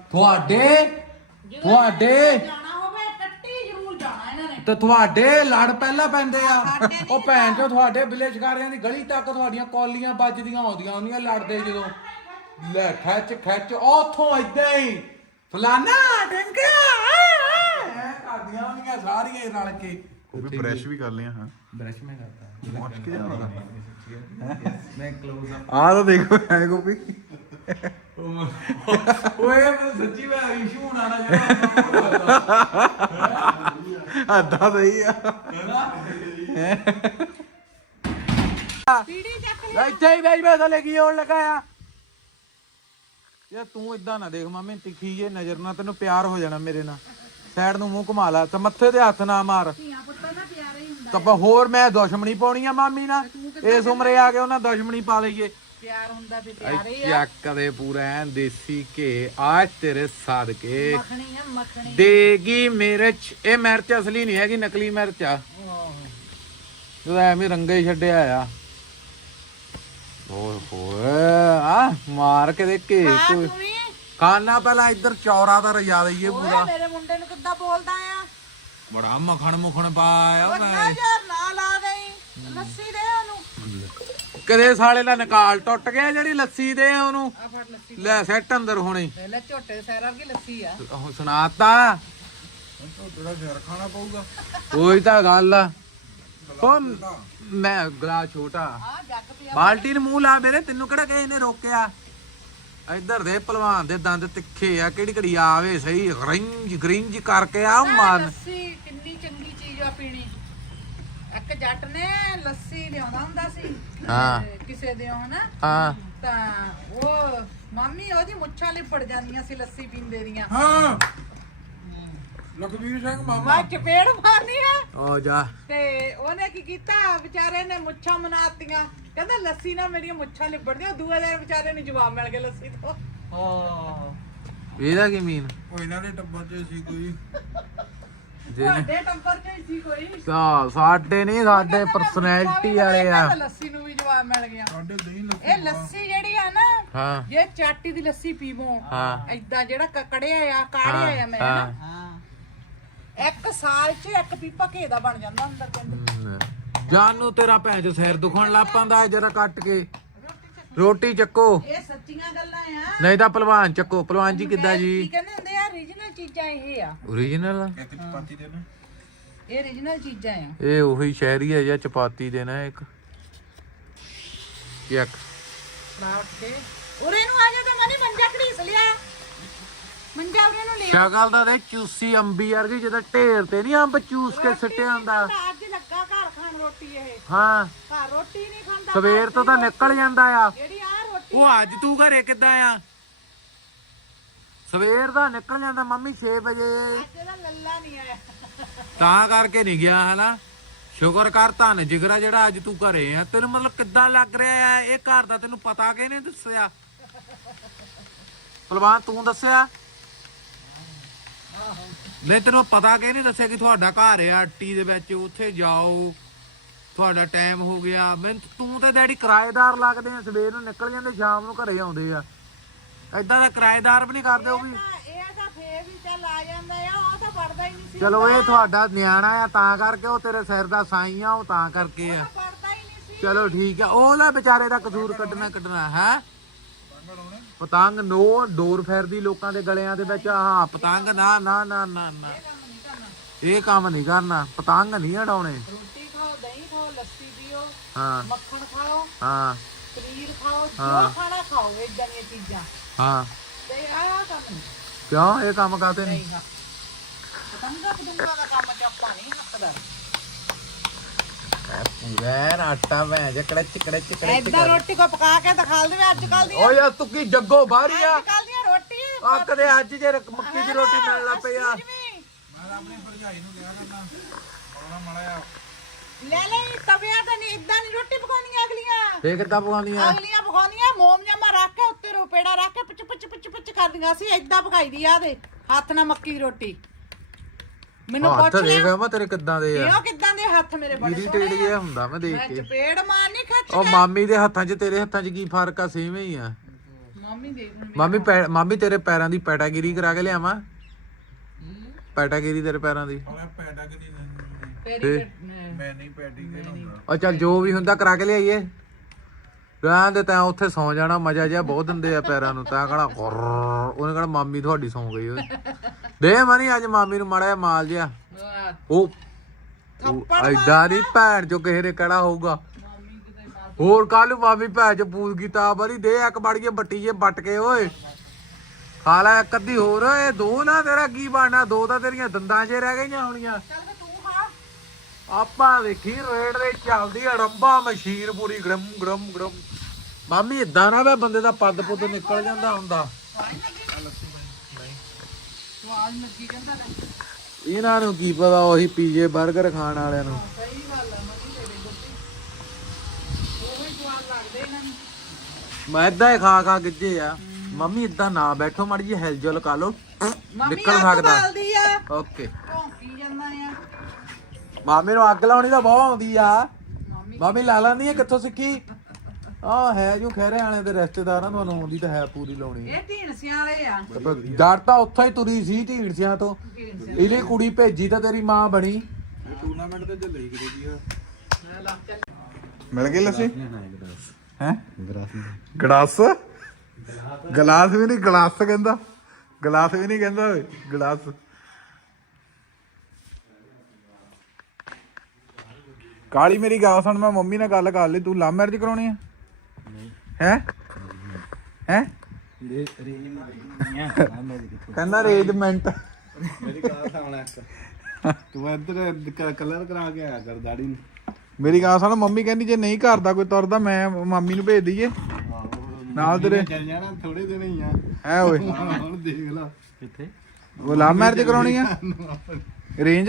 S3: ਤੁਹਾਡੇ
S1: ਜਾਣਾ ਹੋਵੇ ਟੱਟੀ ਜ਼ਰੂਰ ਜਾਣਾ ਇਹਨਾਂ ਨੇ
S3: ਤੇ ਤੁਹਾਡੇ ਲੜ ਪਹਿਲਾਂ ਪੈਂਦੇ ਆ
S1: ਸਾਡੇ ਨਹੀਂ
S3: ਉਹ ਭੈਣ ਚੋ ਤੁਹਾਡੇ ਬਿਲੇਸ਼ਕਾਰਿਆਂ ਦੀ ਗਲੀ ਤੱਕ ਤੁਹਾਡੀਆਂ ਕੌਲੀਆਂ ਵੱਜਦੀਆਂ ਆਉਂਦੀਆਂ ਉਹਨੀਆਂ ਲੜਦੇ ਜਦੋਂ ਲੈ ਖਿੱਚ ਉਥੋਂ ਏਦਾਂ ਹੀ ਫਲਾਨਾ ਡੰਗਿਆ ਐ ਕਰਦੀਆਂ ਉਹਨੀਆਂ ਸਾਰੀਆਂ ਹੀ ਰਲ ਕੇ
S2: ਉਹ ਵੀ ਬ੍ਰਸ਼ ਵੀ ਕਰ ਲਿਆ ਹਾਂ
S3: ਬ੍ਰਸ਼ ਮੈਂ ਕਰਤਾ
S2: ਪਹੁੰਚ ਕੇ ਜਾਣਾ
S3: ਮੈਂ ਕਲੋਜ਼
S2: ਆ ਤਾਂ ਦੇਖੋ ਐ ਗੋਪੀ
S3: ਓਏ ਮੈਂ ਸੱਚੀ ਮੈਂ ਇਸ਼ੂ ਹੋਣਾ ਨਾ ਜਿਹੜਾ
S2: ਅੱਧਾ ਸਹੀ ਆ
S1: ਪੀੜੀ ਚੱਕ ਲੈ
S3: ਇੱਥੇ ਹੀ ਵੇਜ ਵੇ ਥਲੇ ਕੀ ਹੋਣ ਲੱਗਾ ਆ ਯਾਰ ਤੂੰ ਇਦਾਂ ਨਾ ਦੇਖ ਮਾਮੇ ਤਿੱਖੀ ਜੇ ਨਜ਼ਰ ਨਾਲ ਤੈਨੂੰ ਪਿਆਰ ਹੋ ਜਾਣਾ ਮੇਰੇ ਨਾਲ ਸਾਈਡ ਨੂੰ ਮੂੰਹ ਘੁਮਾ ਲਾ ਤੇ ਮੱਥੇ ਤੇ ਹੱਥ ਨਾ ਮਾਰ
S1: ਧੀਆਂ ਪੁੱਤਾਂ ਦਾ ਪਿਆਰ ਹੀ ਹੁੰਦਾ
S3: ਤਾਂ ਹੋਰ ਮੈਂ ਦੁਸ਼ਮਣੀ ਪਾਉਣੀ ਆ ਮਾਮੀ ਨਾਲ ਇਸ ਉਮਰੇ ਆ ਕੇ ਉਹਨਾਂ ਦੁਸ਼ਮਣੀ ਪਾ ਲਈਏ
S1: ਪਿਆਰ ਹੁੰਦਾ ਤੇ ਪਿਆਰ ਹੀ ਆ
S3: ਚੱਕ ਦੇ ਪੂਰਾ ਐਨ ਦੇਸੀ ਘੇ ਆਜ ਤੇਰੇ ਸਾਦਕੇ
S1: ਮੱਖਣੀ ਆ ਮੱਖਣੀ
S3: ਦੇਗੀ ਮਿਰਚ ਇਹ ਮਿਰਚ ਅਸਲੀ ਨਹੀਂ ਹੈਗੀ ਨਕਲੀ ਮਿਰਚ ਆ ਜੋ ਐਵੇਂ ਰੰਗੇ ਹੀ ਛੱਡਿਆ ਆ ਓਏ ਹੋਏ ਆ ਮਾਰ ਕੇ ਦੇ ਘੇ ਕੋਈ
S1: ਤੂੰ ਵੀ
S3: ਖਾਣਾ ਪਹਿਲਾਂ ਇੱਧਰ ਚੌਰਾ ਦਾ ਰਜਾ ਦਈਏ
S1: ਓਏ
S3: ਪੂਰਾ
S1: ਮੇਰੇ ਮੁੰਡੇ ਨੂੰ ਕਿੱਦਾਂ ਬੋਲਦਾ ਆ
S3: ਬੜਾ ਮੱਖਣ ਮੁਖਣ ਪਾਇਆ
S1: ਉਹ
S3: ਮੈਂ
S1: ਯਾਰ ਨਾ ਲਾ ਗਈ ਲੱਸੀ ਦੇ ਉਹਨੂੰ
S3: ਕਦੇ ਸਾਲੇ ਦਾ ਨਿਕਾਲ ਟੁੱਟ ਗਿਆ ਜਿਹੜੀ ਲੱਸੀ ਦੇ ਉਹਨੂੰ
S1: ਆ ਫੜ ਲੱਸੀ
S3: ਲੈ ਸੈੱਟ ਅੰਦਰ ਹੁਣੇ
S1: ਲੈ ਝੋਟੇ ਦੇ ਸੈਰਾਂ ਵਰਗੀ ਲੱਸੀ ਆ
S3: ਉਹ ਸੁਣਾਤਾ
S2: ਤੇਰਾ ਸਿਰ ਖਾਣਾ ਪਊਗਾ
S3: ਉਹੀ ਤਾਂ ਗੱਲ ਆ ਉਹ ਮੈਂ ਗਲਾ ਛੋਟਾ
S1: ਆ ਜੱਗ ਪਿਆ
S3: ਬਾਲਟੀ ਨੂੰ ਮੂੰਹ ਲਾ ਮੇਰੇ ਤੈਨੂੰ ਕਿਹੜਾ ਕਿਸੇ ਨੇ ਰੋਕਿਆ ਇੱਧਰ ਦੇ ਭਲਵਾਨ ਦੇ ਦੰਦ ਤਿੱਖੇ ਆ ਕਿਹੜੀ ਘੜੀ ਆਵੇ ਸਹੀ ਗਰਿੰਜ ਕਰਕੇ ਆ ਮਾਰ
S1: ਲੱਸੀ ਕਿੰਨੀ ਚੰਗੀ ਚੀਜ਼ ਆ ਪੀਣੀ ਇੱਕ ਜੱਟ ਨੇ ਲੱਸੀ ਲਿਆਉਂਦਾ ਹੁੰਦਾ ਸੀ
S3: ਹਾਂ।
S1: ਕਿਸੇ ਦੇ ਹਨਾ
S3: ਹਾਂ
S1: ਤਾਂ ਉਹ ਮਾਮੀ ਉਹਦੀ ਮੁੱਛਾਂ ਲਿਪੜ ਜਾਂਦੀਆਂ ਸੀ ਲੱਸੀ ਪੀਂਦੇ ਦੀਆਂ
S2: ਹਾਂ ਲਖਵੀਰ ਸਿੰਘ ਮਾਮਾ
S1: ਮੈਂ ਚਪੇੜ ਮਾਰਨੀ ਹੈ
S3: ਓ ਜਾ
S1: ਤੇ ਉਹਨੇ ਕੀ ਕੀਤਾ ਵਿਚਾਰੇ ਨੇ ਮੁੱਛਾਂ ਮਨਾਤੀਆਂ ਕਹਿੰਦਾ ਲੱਸੀ ਨਾਲ ਮੇਰੀਆਂ ਮੁੱਛਾਂ ਲਿਪੜਦੀਆਂ ਦੂਏ ਦਿਨ ਵਿਚਾਰੇ ਨੂੰ ਜਵਾਬ ਮਿਲ ਗਿਆ ਲੱਸੀ ਤੋਂ
S3: ਇਹਦਾ ਕੀ ਮੀਨ
S2: ਉਹ ਇਹਨਾਂ ਦੇ ਟੱਬਰ 'ਚ ਸੀ ਕੋਈ
S1: ਤੁਹਾਡੇ ਟੱਬਰ ਚ ਹੀ ਸੀ ਕੋਈ
S3: ਸਾਡੇ ਨਹੀਂ ਸਾਡੇ ਪਰਸਨੈਲਿਟੀ ਵਾਲੇ ਆ
S1: ਲੱਸੀ ਨੂੰ ਵੀ ਜਵਾਬ ਮਿਲ ਗਿਆ
S2: ਸਾਡੇ ਦਹੀਂ ਲੱਸੀ
S1: ਇਹ ਲੱਸੀ ਜਿਹੜੀ ਆ ਨਾ
S3: ਹਾਂ
S1: ਜੇ ਚਾਟੀ ਦੀ ਲੱਸੀ ਪੀਵੋ
S3: ਹਾਂ
S1: ਏਦਾਂ ਜਿਹੜਾ ਕਕੜਿਆ ਆ ਕਾੜਿਆ ਆ ਮੈਂ ਨਾ ਇੱਕ ਸਾਲ ਚ ਇੱਕ ਪੀਪਾ ਘੇ ਦਾ ਬਣ ਜਾਂਦਾ ਅੰਦਰ ਕਹਿੰਦੇ
S3: ਜਾਨੂ ਤੇਰਾ ਭੈਣ ਚ ਸਿਰ ਦੁਖਣ ਲੱਗ ਪੈਂਦਾ ਜਰਾ ਕੱਟ ਕੇ ਰੋਟੀ ਚੱਕੋ
S1: ਇਹ ਸੱਚੀਆਂ ਗੱਲਾਂ ਆ
S3: ਨਹੀਂ ਤਾਂ ਪਹਿਲਵਾਨ ਚੱਕੋ ਪਹਿਲਵਾਨ ਜੀ ਕਿੱਦਾਂ
S1: ਕੀ
S3: ਜੀ
S1: ਕਹਿੰਦੇ ਹੁੰਦੇ ਆ ਰੀਜਨਲ ਚੀਜ਼ਾਂ ਇਹ ਆ
S3: ਓਰੀਜਨਲ
S2: ਇੱਕ ਚਪਾਤੀ ਦੇ ਨਾ
S1: ਇਹ ਰੀਜਨਲ ਚੀਜ਼ਾਂ ਆ
S3: ਇਹ ਉਹੀ ਸ਼ਹਿਰੀ ਹੈ ਜਾਂ ਚਪਾਤੀ ਦੇਣਾ ਇੱਕ
S1: ਪਰਾਠ ਕੇ ਉਰੇ ਨੂੰ ਆ ਜਾ ਤਾਂ ਮਨੀ ਮੰਜਾ ਘੜੀਸ ਲਿਆ ਮੰਜਾ ਉਰੇ ਨੂੰ ਲਿਆ
S3: ਸ਼ਕਲ ਦਾ ਦੇ ਚੂਸੀ ਅੰਬੀ ਵਰਗੀ ਜਿਹਦਾ ਢੇਰ ਤੇ ਨਹੀਂ ਅੰਬ ਚੂਸ ਕੇ ਸਿੱਟਿਆ ਹੁੰਦਾ
S1: ਅੱਜ ਲੱਗਾ ਘਰ ਖਾਣ ਰੋਟੀ ਇਹ
S3: ਹਾਂ
S1: ਘਰ ਰੋਟੀ ਨਹੀਂ ਖਾਂਦਾ
S3: ਸਵੇਰ ਤੋਂ ਤਾਂ ਨਿਕਲ ਜਾਂਦਾ ਆ
S1: ਜਿਹੜੀ ਆ ਰੋਟੀ
S3: ਉਹ ਅੱਜ ਤੂੰ ਘਰੇ ਕਿੱਦਾਂ ਆ ਸਵੇਰ ਦਾ ਨਿਕਲ ਜਾਂਦਾ ਮੰਮੀ 6 ਵਜੇ
S1: ਅੱਜ ਦਾ ਲੱਲਾ ਨਹੀਂ ਆਇਆ
S3: ਤਾਂ ਕਰਕੇ ਨਹੀਂ ਗਿਆ ਹਨਾ ਸ਼ੁਕਰ ਕਰ ਧੰਨ ਜਿਗਰਾ ਜਿਹੜਾ ਅੱਜ ਤੂੰ ਘਰੇ ਆ ਤੈਨੂੰ ਮਤਲਬ ਕਿੱਦਾਂ ਲੱਗ ਰਿਹਾ ਆ ਇਹ ਘਰ ਦਾ ਤੈਨੂੰ ਪਤਾ ਕਿਹਨੇ ਦੱਸਿਆ ਪਹਿਲਵਾਨ ਤੂੰ ਦੱਸਿਆ ਨਹੀਂ ਤੈਨੂੰ ਪਤਾ ਕਿਹਨੇ ਦੱਸਿਆ ਕਿ ਤੁਹਾਡਾ ਘਰ ਆ ਅੱਟੀ ਦੇ ਵਿੱਚ ਉੱਥੇ ਜਾਓ ਤੁਹਾਡਾ ਟਾਈਮ ਹੋ ਗਿਆ ਮੈਂ ਤੂੰ ਤੇ ਡੈਡੀ ਕਿਰਾਏਦਾਰ ਲੱਗਦੇ ਆ ਸਵੇਰ ਨੂੰ ਨਿਕਲ ਜਾਂਦੇ ਸ਼ਾਮ ਨੂੰ ਘਰੇ ਆਉਂਦੇ ਆ ਏਦਾਂ ਦਾ ਕਿਰਾਏਦਾਰ ਵੀ ਨਹੀਂ ਕਰਦੇ ਉਹ ਵੀ
S1: ਇਹ ਤਾਂ ਫੇਰ ਵੀ ਚੱਲ ਆ ਜਾਂਦਾ ਆ ਉਹ ਤਾਂ ਪੜਦਾ ਹੀ ਨਹੀਂ ਸੀ
S3: ਚਲੋ ਇਹ ਤੁਹਾਡਾ ਨਿਆਣਾ ਆ ਤਾਂ ਕਰਕੇ ਉਹ ਤੇਰੇ ਸਿਰ ਦਾ ਸਾਈ ਆ ਉਹ ਤਾਂ ਕਰਕੇ ਆ
S1: ਪੜਦਾ ਹੀ ਨਹੀਂ ਸੀ
S3: ਚਲੋ ਠੀਕ ਆ ਉਹਦਾ ਵਿਚਾਰੇ ਦਾ ਕਸੂਰ ਕੱਢਣਾ ਹੈ ਪਤੰਗ ਨੋ ਡੋਰ ਫੇਰਦੀ ਲੋਕਾਂ ਦੇ ਗਲਿਆਂ ਦੇ ਵਿੱਚ ਹਾਂ ਪਤੰਗ ਨਾ ਨਾ ਨਾ ਨਾ ਨਾ ਇਹ ਕੰਮ ਨਹੀਂ ਕਰਨਾ ਪਤੰਗ ਨਹੀਂ ਉਡਾਉਣੇ
S1: ਰੋਟੀ ਖਾਓ ਦਹੀਂ ਖਾਓ ਲੱਸੀ ਪੀਓ
S3: ਹਾਂ
S1: ਮੱਖਣ ਖਾਓ
S3: ਹਾਂ
S1: ਪਨੀਰ ਖਾਓ ਜੋ ਖਾਣਾ ਖਾਓ ਇਦਾਂ ਦੀਆਂ ਚੀਜ਼ਾਂ
S3: ਹਾਂ
S1: ਤੇ ਆਹ ਮੈਨੂੰ
S3: ਕਿਉਂ ਇਹ ਕੰਮ ਕਾਤੇ ਨਹੀਂ?
S1: ਪਤੰਗਾ ਦਾ ਕੰਮ ਚ ਆਪਾਂ ਨਹੀਂ ਹੱਕਦਾਰ।
S3: ਪੂਰਾ ਆਟਾ ਭੈਣ ਜੇ ਕੜਚ
S1: ਏਦਾਂ ਰੋਟੀ ਕੋ ਪਕਾ ਕੇ ਦਿਖਾ ਦੇਵੇ ਅੱਜ ਕੱਲ ਦੀ।
S3: ਓ ਯਾਰ ਤੂੰ ਕੀ ਜੱਗੋ ਬਾਹਰੀ ਆ?
S1: ਅੱਜ ਕੱਲ ਦੀਆਂ ਰੋਟੀ
S3: ਆ ਕਦੇ ਅੱਜ ਜੇ ਮੱਕੀ ਦੀ ਰੋਟੀ ਮਿਲਣ ਲੱਗ ਪਈ ਆ।
S2: ਮੈਂ ਆਪਣੀ ਭਰਜਾਈ ਨੂੰ ਲਿਆ ਕਰਨਾ ਆਉਣਾ ਮਾੜਾ
S1: ਲੈ ਲੈ ਤਵਿਆਂ ਤੇ ਨਹੀਂ ਇਦਾਂ ਨਹੀਂ ਰੋਟੀ ਪਕਾਉਣੀਆਂ ਅਗਲੀਆਂ।
S3: ਫੇਰ ਕਿੱਦਾਂ ਪਕਾਉਂਦੀਆਂ?
S1: ਅਗਲੀਆਂ ਪਕਾਉਣੀਆਂ ਮੋਮ ਜਮਾ ਰੱਖ ਕੇ ਉੱਤੇ ਰੋਪੇੜਾ ਰੱਖ ਕੇ ਪਿੱਚ ਕਰਦੀਆਂ ਸੀ। ਏਦਾਂ ਪਕਾਈਦੀ ਆ ਦੇ ਹੱਥ ਨਾਲ ਮੱਕੀ ਦੀ ਰੋਟੀ। ਮੈਨੂੰ
S3: ਹੱਥ
S1: ਪੁੱਛ
S3: ਦੇਖ
S1: ਲਿਆ
S3: ਮੈਂ ਤੇਰੇ ਕਿੱਦਾਂ ਦੇ ਆ?
S1: ਕਿਉਂ ਕਿੱਦਾਂ ਦੇ ਹੱਥ ਮੇਰੇ ਬੜੇ
S3: ਈਰੀ
S1: ਸੋਹਣੇ
S3: ਟੇੜੀ ਜਿਹਾ ਹੁੰਦਾ ਮੈਂ ਦੇਖ
S1: ਮੈਂ
S3: ਕੇ।
S1: ਚਪੇੜ ਮਾਰਨੀ ਖੱਚ
S3: ਉਹ ਮਾਮੀ ਦੇ ਹੱਥਾਂ 'ਚ ਤੇਰੇ ਹੱਥਾਂ 'ਚ ਕੀ ਫਰਕ ਆ? ਸੇਮ ਹੀ ਆ।
S1: ਮੰਮੀ ਦੇਖ ਹੁਣ
S3: ਮਾਮੀ ਤੇਰੇ ਪੈਰਾਂ ਦੀ ਪੈਟਾਗਿਰੀ ਕਰਾ ਕੇ ਲਿਆਵਾਂ? ਪੈਟਾਗਿਰੀ ਤੇਰੇ ਪੈਰਾਂ ਦੀ?
S2: ਮੈਂ ਪੈਡਾ ਕਿ
S1: ਤੇਰੀ
S2: ਮੈਂ ਨਹੀਂ ਪੈਡੀ ਕੇ ਹੁੰਦਾ।
S3: ਉਹ ਚੱਲ ਜੋ ਵੀ ਹੁੰਦਾ ਕਰਾ ਕੇ ਲਿਆਈਏ। ਰਹਿਣ ਦੇ ਤਾਂ ਉੱਥੇ ਸੌ ਜਾਣਾ ਮਜ਼ਾ ਜਿਹਾ ਬਹੁਤ ਦਿੰਦੇ ਆ ਪੈਰਾਂ ਨੂੰ। ਤਾਂ ਕਹਣਾ ਉਹਨੇ ਕਹਣਾ ਮਾਮੀ ਤੁਹਾਡੀ ਸੌ ਗਈ ਓਏ। ਦੇ ਮਨੀ ਅੱਜ ਮਾਮੀ ਨੂੰ ਮਾੜਾ ਜਿਹਾ ਮਾਲ ਜਿਹਾ। ਉਹ ਐਡਾ ਨਹੀਂ ਭੈਣ ਚੋ ਕਿਸੇ ਨੇ ਕਹਿਣਾ ਹੋਊਗਾ। ਹੋਰ ਕੱਲ ਮਾਮੀ ਭੈਣ ਚ ਪੂਜ ਕੀਤਾ ਬੜੀ ਦੇ ਇੱਕ ਬੜੀਏ ਬੱਟੀ ਜੇ ਵੱਟ ਕੇ ਓਏ ਖਾ ਲੈ ਇੱਕ ਅੱਧੀ ਹੋਰ। ਇਹ ਦੋ ਨਾ ਤੇਰਾ ਕੀ ਬਣਨਾ? ਦੋ ਤਾਂ ਤੇਰੀਆਂ ਦੰਦਾਂ 'ਚ ਰਹਿ ਗਈਆਂ ਹੋਣੀਆਂ। ਆਪਾਂ ਵੇਖੀ ਰੇਡ ਦੇ ਚੱਲਦੀ ਅੜੰਬਾ ਮਸ਼ੀਨ ਪੂਰੀ ਗੜਮ ਗੜਮ ਗੜਮ। ਮਾਮੀ ਇਦਾਂ ਨਾ ਵੇ ਬੰਦੇ ਦਾ ਪੱਦ ਪੁੱਦ ਨਿਕਲ ਜਾਂਦਾ ਹੁੰਦਾ। ਇਹਨਾਂ ਨੂੰ ਕੀ ਪਤਾ ਉਹੀ ਪੀਜੇ 버ਗਰ ਖਾਣ ਵਾਲਿਆਂ ਨੂੰ। ਮੈਂ ਏਦਾਂ ਹੀ ਖਾ ਗਿੱਜੇ ਆ। ਮੰਮੀ ਇਦਾਂ ਨਾ ਬੈਠੋ ਮਾੜੀ ਜੀ ਹਿਲਜੁਲ ਕਰ ਲੋ ਨਿਕਲ ਸਕਦਾ। ਓਕੇ ਮਾਮੀ ਨੂੰ ਅੱਗ ਲਾਉਣੀ ਤਾਂ ਬਹੁਤ ਆਉਂਦੀ ਆ। ਮਾਮੀ ਲਾ ਲੈਂਦੀ ਆ। ਕਿੱਥੋਂ ਸਿੱਖੀ? ਆ ਹੈ ਜੋ ਖਹਿਰੇ ਵਾਲੇ ਦੇ ਰਿਸ਼ਤੇਦਾਰਾਂ ਤੁਹਾਨੂੰ ਆਉਂਦੀ ਤਾਂ ਹੈ ਪੂਰੀ ਲਾਉਣੀ।
S1: ਇਹ ਢੀਂਡਸਿਆਂ ਵਾਲੇ ਆ।
S3: ਜੜ ਤਾਂ ਉੱਥੋਂ ਹੀ ਤੁਰੀ ਸੀ ਢੀਂਡਸਿਆਂ ਤੋਂ। ਇਹਦੀ ਕੁੜੀ ਭੇਜੀ ਤਾਂ ਤੇਰੀ ਮਾਂ ਬਣੀ।
S2: ਟੂਰਨਾਮੈਂਟ ਤੇ ਚੱਲੇ ਕਿਤੇ ਜੀ ਮਿਲ ਗਈ ਲੱਸੀ ਹੈ? ਗਲਾਸ ਗਲਾਸ ਵੀ ਨਹੀਂ ਗਲਾਸ ਕਹਿੰਦਾ। ਗਲਾਸ ਵੀ ਨਹੀਂ ਕਹਿੰਦਾ ਓਏ ਗਲਾਸ। ਕਾਲੀ ਮੇਰੀ ਗੱਲ ਸੁਣ ਮੈਂ ਮੰਮੀ ਨਾਲ ਗੱਲ ਕਰ ਲਈ। ਤੂੰ ਲਵ ਮੈਰਿਜ ਕਰਾਉਣੀ ਆ? ਹੈ ਕਹਿੰਦਾ ਅਰੇਂਜਮੈਂਟ।
S4: ਮੇਰੀ ਗੱਲ ਸੁਣ ਇੱਕ ਤੂੰ ਇੱਧਰ ਕਲਰ ਕਰਾ ਕੇ ਆਇਆ ਕਰ ਦਾੜੀ ਨੂੰ।
S2: ਮੇਰੀ ਗੱਲ ਸੁਣ ਮੰਮੀ ਕਹਿੰਦੀ ਜੇ ਨਹੀਂ ਘਰ ਦਾ ਕੋਈ ਤੁਰਦਾ ਮੈਂ ਮਾਮੀ ਨੂੰ ਭੇਜ ਦਈਏ ਨਾਲ ਤੇਰੇ।
S4: ਚੱਲ ਜਾਣਾ ਥੋੜੇ ਦਿਨ ਹੀ ਆ।
S2: ਹੈ ਓਏ
S4: ਹੁਣ ਦੇਖ ਲਾ ਕਿੱਥੇ
S2: ਉਹ ਲਵ ਮੈਰਿਜ ਕਰਾਉਣੀ ਆ? ਰੇਂਜ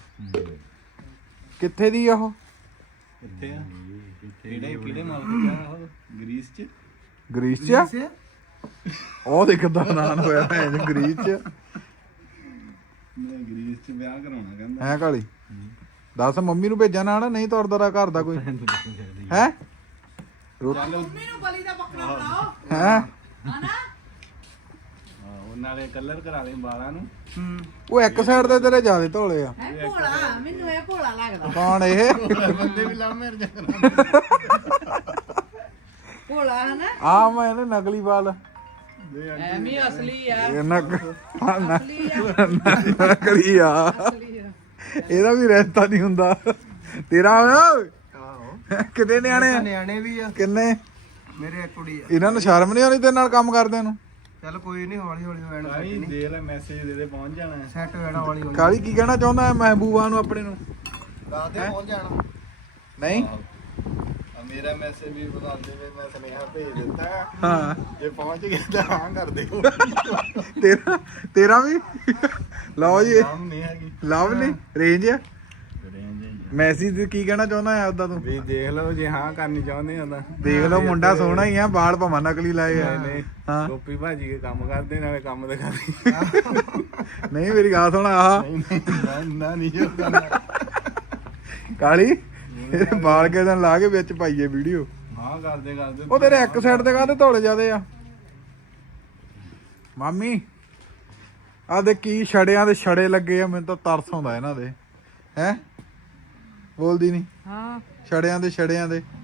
S2: ਕਿੱਥੇ ਦੀ ਆ ਉਹ?
S4: ਕਿੱਥੇ ਆ? ਕਿਹੜੇ ਮਾਲਕ ਚ ਆ? ਗ੍ਰੀਸ ਚ।
S2: ਗ੍ਰੀਸ ਚ? ਉਹ ਦੇ ਕਿੱਦਾਂ ਨਾਨ ਹੋਇਆ ਭੈਣ ਗ੍ਰੀਸ ਚ।
S4: ਮੈਂ ਗ੍ਰੀਸ ਚ ਵਿਆਹ ਕਰਾਉਣਾ ਕਹਿੰਦਾ।
S2: ਹੈ ਕਾਲੀ ਦੱਸ ਮੰਮੀ ਨੂੰ ਭੇਜਾਂ ਨਾ ਨਹੀਂ ਤੁਰਦਾ ਦਾ ਘਰ ਦਾ ਕੋਈ ਹੈ?
S1: ਮੰਮੀ ਨੂੰ ਬਲੀ ਦਾ ਬੱਕਰਾ ਬਣਾਓ
S2: ਹੈ
S1: ਹਨਾ।
S4: ਉਹ ਨਾਲੇ ਕਲਰ ਕਰਾ ਦੇ ਵਾਲਾਂ ਨੂੰ।
S2: ਉਹ ਇੱਕ ਸਾਈਡ ਤੇ ਤੇਰੇ ਜਿਆਦੇ ਧੋਲੇ ਆ।
S1: ਇਹ ਭੋਲਾ ਮੈਨੂੰ ਇਹ ਭੋਲਾ ਲੱਗਦਾ।
S2: ਕੌਣ ਇਹ?
S4: ਬੰਦੇ ਵੀ ਲਾ ਮੇਰ ਜਾ
S1: ਭੋਲਾ ਹਨਾ।
S2: ਆ ਮੈਂ ਇਹਨੇ ਨਕਲੀ ਵਾਲ
S1: ਐਵੇਂ ਅਸਲੀ ਆ।
S2: ਇਹ ਨਕਲੀ ਆ
S1: ਅਸਲੀ ਆ।
S2: ਇਹਦਾ ਵੀ ਰਿਸ਼ਤਾ ਨਹੀਂ ਹੁੰਦਾ ਤੇਰਾ ਓਏ। ਕਿਤੇ ਨਿਆਣੇ ਆ?
S4: ਨਿਆਣੇ ਵੀ ਆ
S2: ਕਿੰਨੇ?
S4: ਮੇਰੇ ਇੱਕ ਕੁੜੀ ਆ।
S2: ਇਹਨਾਂ ਨੂੰ ਸ਼ਰਮ ਨਹੀਂ ਆਉਂਦੀ ਤੇਰੇ ਨਾਲ ਕੰਮ ਕਰਦਿਆਂ ਨੂੰ?
S4: ਚੱਲ ਕੋਈ ਨਹੀਂ ਹੌਲੀ ਹੌਲੀ ਹੋ ਜਾਣਾ। ਭਾਈ ਦੇ ਲੈ ਮੈਸੇਜ ਦੇ ਦੇ ਪਹੁੰਚ ਜਾਣਾ। ਸੈੱਟ ਹੋ ਜਾਣਾ ਹੌਲੀ ਹੌਲੀ।
S2: ਕਾਲੀ ਕੀ ਕਹਿਣਾ ਚਾਹੁੰਦਾ ਹੈ ਮਹਿਬੂਬਾ ਨੂੰ ਆਪਣੇ ਨੂੰ?
S4: ਰਾਤ ਦੇ ਪਹੁੰਚ ਜਾਣਾ।
S2: ਨਹੀਂ
S4: ਮੇਰਾ ਮੈਸੇਜ ਵੀ ਬਤਾ ਦੇ ਮੈਂ ਸੁਨੇਹਾ ਭੇਜ ਦਿੱਤਾ।
S2: ਹਾਂ
S4: ਜੇ ਪਹੁੰਚ ਗਿਆ ਤਾਂ ਹਾਂ ਕਰ ਦਿਓ।
S2: ਤੇਰਾ ਵੀ ਲਓ ਜੀ
S4: ਨਾਮ ਨਹੀਂ ਹੈਗੀ।
S2: ਲਵ ਨਹੀਂ ਰੇਂਜ ਆ
S4: ਰੇਂਜ ਹੀ
S2: ਮੈਸੇਜ ਕੀ ਕਹਿਣਾ ਚਾਹੁੰਦਾ ਹੈ ਉਦਾਂ ਤੂੰ?
S4: ਵੀ ਦੇਖ ਲਓ ਜੇ ਹਾਂ ਕਰਨੀ ਚਾਹੁੰਦੇ ਹੋ ਤਾਂ
S2: ਦੇਖ ਲਓ ਮੁੰਡਾ ਸੋਹਣਾ ਹੀ ਆ ਬਾਲ ਭਾਵੇਂ ਨਕਲੀ ਲਾਏ ਆ।
S4: ਨਹੀਂ
S2: ਹਾਂ
S4: ਗੋਪੀ ਭਾਜੀ ਕੇ ਕੰਮ ਕਰਦੇ ਨਾਲੇ ਕੰਮ ਦਿਖਾਦੇ।
S2: ਨਹੀਂ ਮੇਰੀ ਗੱਲ ਸੁਣ ਆਹ
S4: ਨਾ ਨਹੀਂ ਜੋ ਕਰਨਾ।
S2: ਕਾਲੀ ਇਹਦੇ ਬਾਲ ਕੇ ਦਿਨ ਲਾ ਕੇ ਵਿੱਚ ਪਾਈਏ ਵੀਡੀਓ।
S4: ਹਾਂ ਕਰਦੇ ਕਰਦੇ।
S2: ਉਹ ਤੇਰੇ ਇੱਕ ਸਾਈਡ ਤੇ ਕਾਹਦੇ ਧੌਲੇ ਜਾਦੇ ਆ? ਮਾਮੀ ਆ ਦੇ ਕੀ ਛੜਿਆਂ ਦੇ ਛੜੇ ਲੱਗੇ ਆ। ਮੈਨੂੰ ਤਾਂ ਤਰਸ ਆਉਂਦਾ ਇਹਨਾਂ ਦੇ। ਹੈ ਬੋਲਦੀ ਨਹੀਂ?
S1: ਹਾਂ
S2: ਛੜਿਆਂ ਦੇ